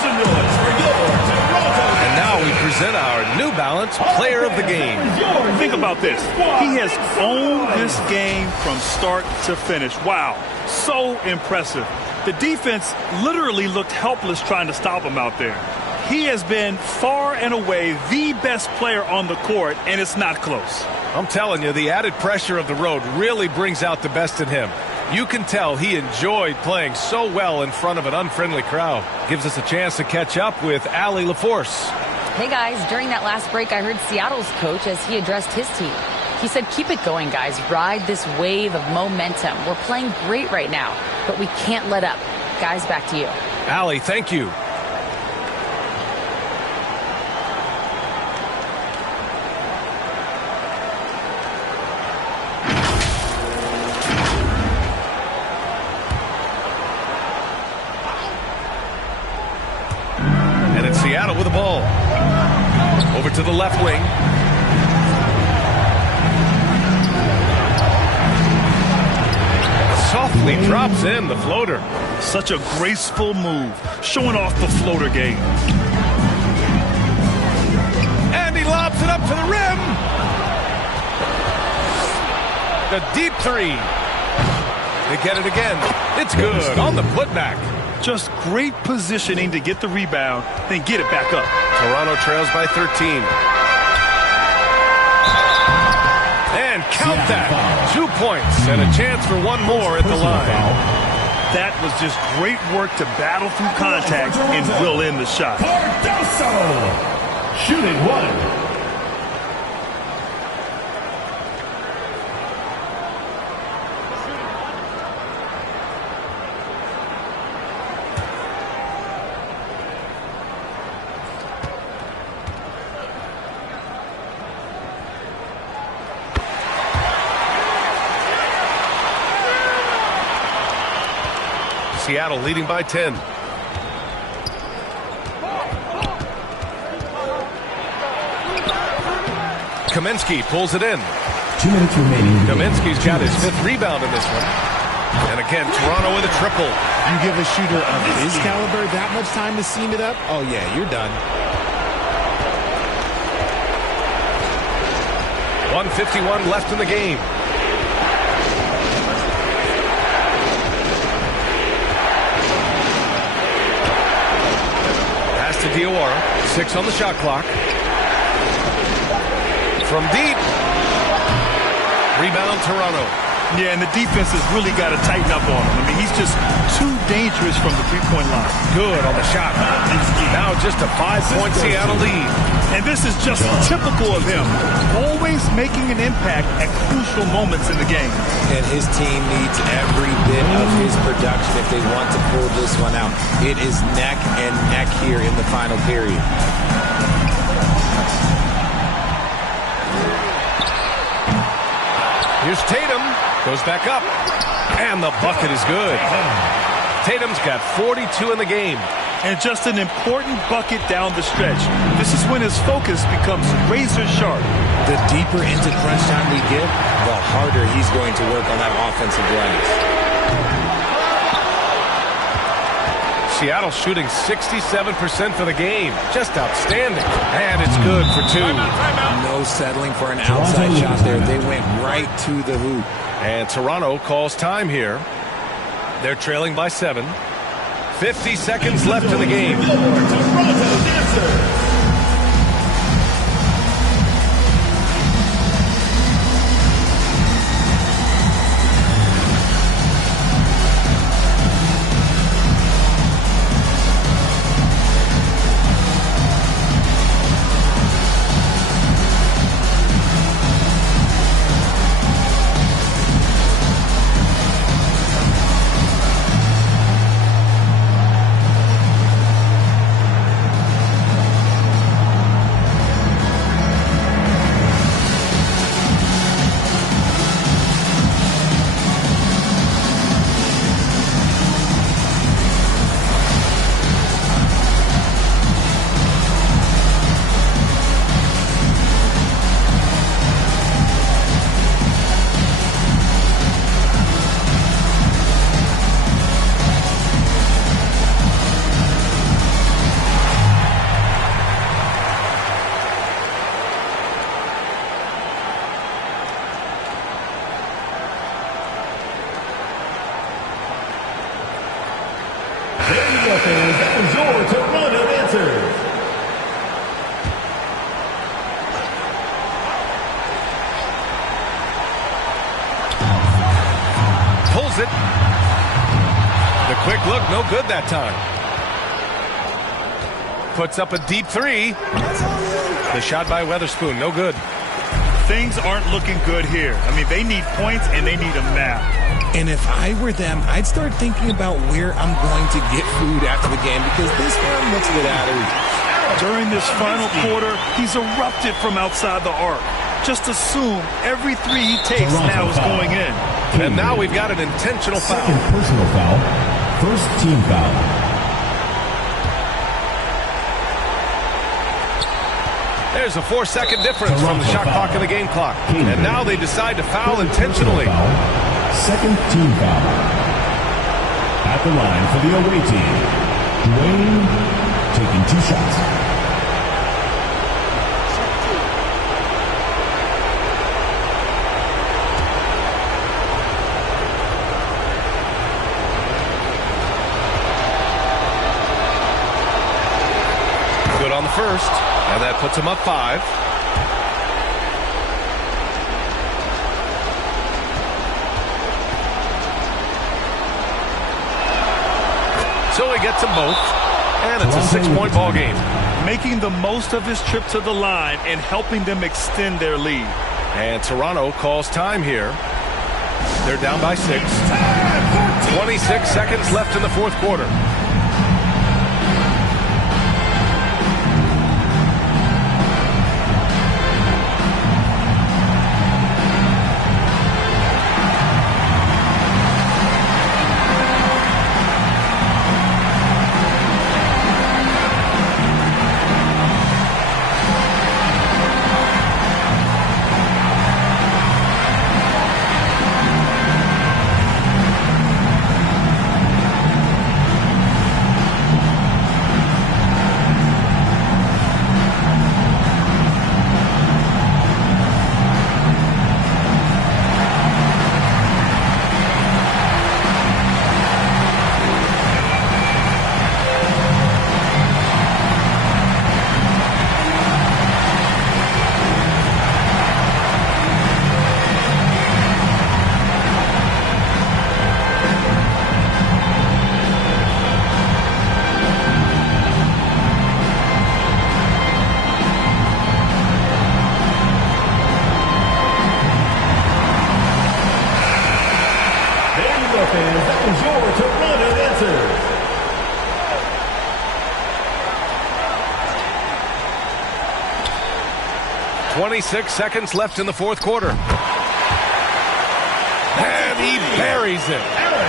some noise for your Toronto. And now we present our New Balance Player of the Game. Think about this. He has owned this game from start to finish. Wow, so impressive. The defense literally looked helpless trying to stop him out there. He has been far and away the best player on the court, and it's not close. I'm telling you, the added pressure of the road really brings out the best in him. You can tell he enjoyed playing so well in front of an unfriendly crowd. Gives us a chance to catch up with Allie LaForce. Hey guys, during that last break, I heard Seattle's coach as he addressed his team. He said, keep it going, guys. Ride this wave of momentum. We're playing great right now, but we can't let up. Guys, back to you. Allie, thank you. And it's Seattle with the ball. Over to the left wing. Softly drops in the floater. Such a graceful move, showing off the floater game. And he lobs it up to the rim. The deep three. They get it again. It's good on the putback. Just great positioning to get the rebound, then get it back up. Toronto trails by 13. And count that. 2 points and a chance for one more at the line. That was just great work to battle through contact and will end the shot. Cardoso shooting one. Seattle leading by 10. Kaminsky pulls it in. 2 minutes remaining. Kaminsky's got his 5th rebound in this one. And again, Toronto with a triple. You give a shooter of his caliber that much time to seam it up? Oh, yeah, you're done. 1:51 left in the game. To Diawara, 6 on the shot clock. From deep. Rebound Toronto. Yeah, and the defense has really got to tighten up on him. I mean, he's just too dangerous from the three-point line. Good on the shot. Now just a 5-point Seattle lead. And this is just typical of him. Always making an impact at crucial moments in the game. And his team needs every bit of his production if they want to pull this one out. It is neck and neck here in the final period. Here's Tatum. Goes back up. And the bucket is good. Tatum's got 42 in the game. And just an important bucket down the stretch. This is when his focus becomes razor sharp. The deeper into crunch time we get, the harder he's going to work on that offensive glass. Seattle shooting 67% for the game. Just outstanding. And it's good for 2. No settling for an outside shot there. They went right to the hoop. And Toronto calls time here. They're trailing by 7. 50 seconds left in the game. go, fans. That was your Toronto answers. Pulls it. The quick look, no good that time. Puts up a deep three. The shot by Weatherspoon, no good. Things aren't looking good here. I mean, they need points and they need them now. And if I were them, I'd start thinking about where I'm going to get food after the game because this one looks a bit out of reach. During this final quarter, he's erupted from outside the arc. Just assume every three he takes now is going in. And now we've got an intentional foul. Second personal foul. First team foul. There's a 4-second difference from the shot clock and the game clock. And now they decide to foul intentionally. Second team foul. At the line for the away team, Dwayne taking 2 shots. Good on the first, and that puts him up 5. So he gets them both, and it's a 6-point ball game. Making the most of his trip to the line and helping them extend their lead. And Toronto calls time here. They're down by 6. 26 seconds left in the fourth quarter. Fans, that was your Toronto answers. .26 seconds left in the fourth quarter. And he buries it.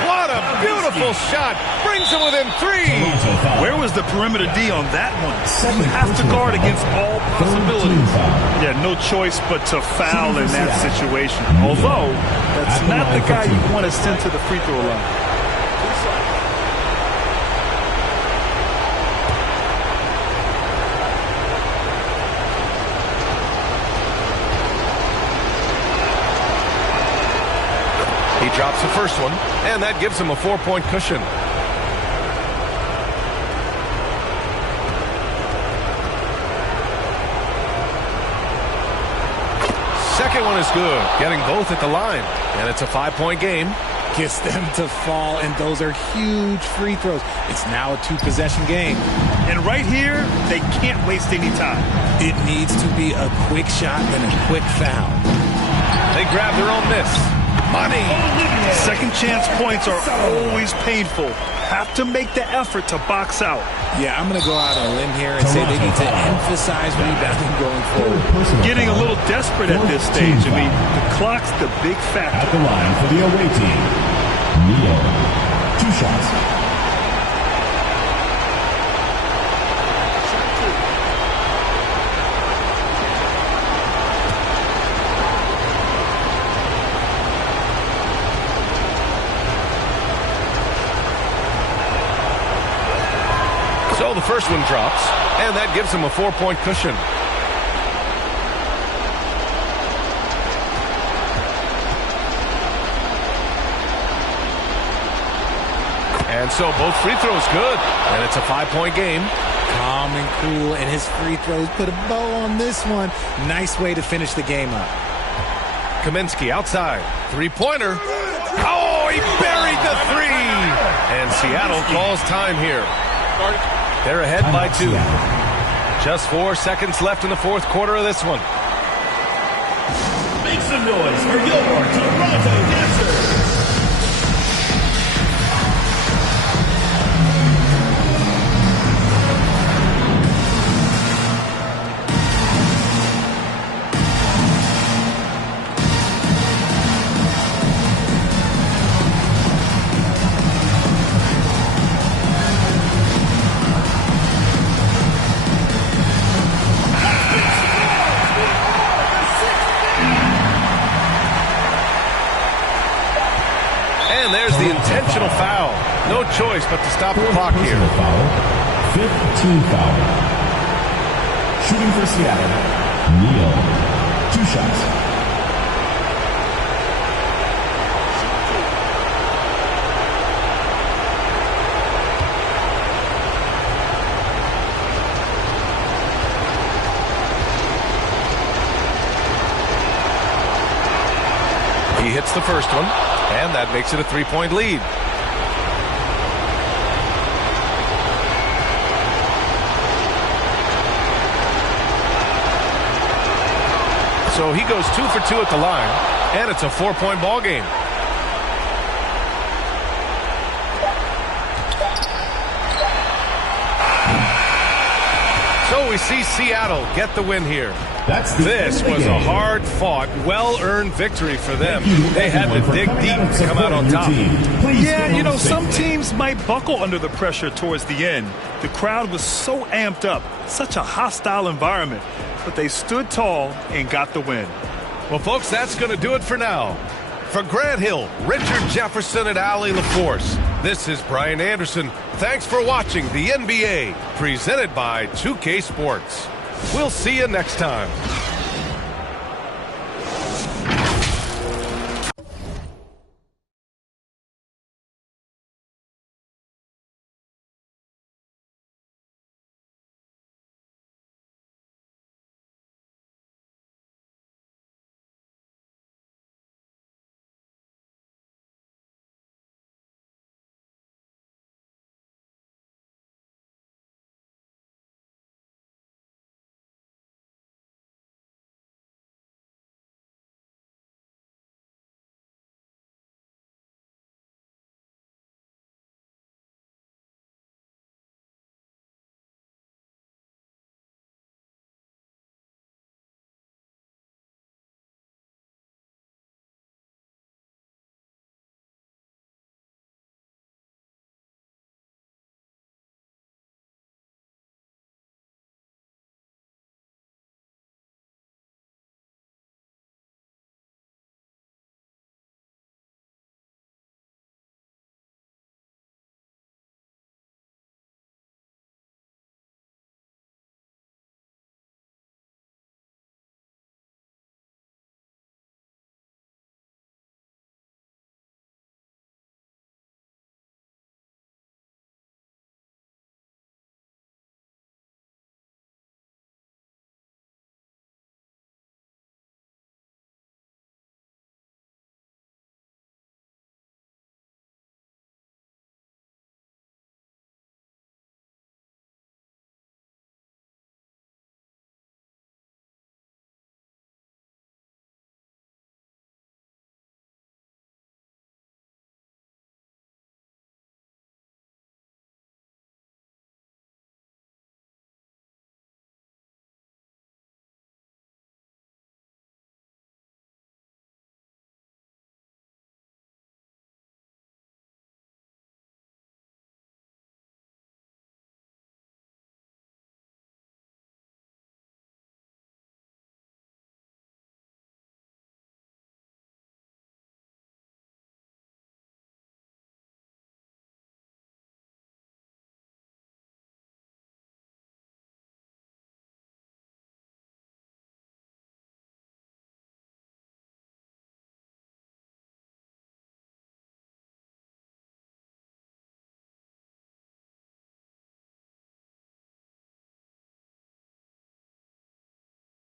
What a beautiful shot. Brings him within 3. Where was the perimeter D on that one? You have to guard against all possibilities. Yeah, no choice but to foul in that situation. Although, that's not the guy you want to send to the free throw line. He drops the first one, and that gives him a 4-point cushion. Second one is good, getting both at the line, and it's a 5-point game. Gets them to fall, and those are huge free throws. It's now a 2-possession game. And right here, they can't waste any time. It needs to be a quick shot and a quick foul. They grab their own miss. Money! Second chance points are always painful. Have to make the effort to box out. Yeah, I'm going to go out on a limb here and say they need to emphasize rebounding going forward. Getting a little desperate at this stage. I mean, the clock's the big factor. At the line for the away team, Neal, 2 shots. So the first one drops, and that gives him a 4-point cushion. And so both free throws good. And it's a 5-point game. Calm and cool, and his free throws put a bow on this one. Nice way to finish the game up. Kaminsky outside. Three-pointer. Oh, he buried the three. And Seattle calls time here. They're ahead by 2. Just 4 seconds left in the fourth quarter of this one. Make some noise for your Toronto Dancers. And there's the intentional foul. No choice but to stop the clock here. Foul. 5th team foul. Shooting for Seattle, Neal. 2 shots. He hits the first one, and that makes it a 3-point lead. So he goes 2 for 2 at the line, and it's a 4-point ball game. So we see Seattle get the win here. This was a hard-fought, well-earned victory for them. They had to dig deep to come out on top. Yeah, you know, some teams might buckle under the pressure towards the end. The crowd was so amped up, such a hostile environment, but they stood tall and got the win. Well, folks, that's going to do it for now. For Grant Hill, Richard Jefferson, and Allie LaForce, this is Brian Anderson. Thanks for watching the NBA, presented by 2K Sports. We'll see you next time.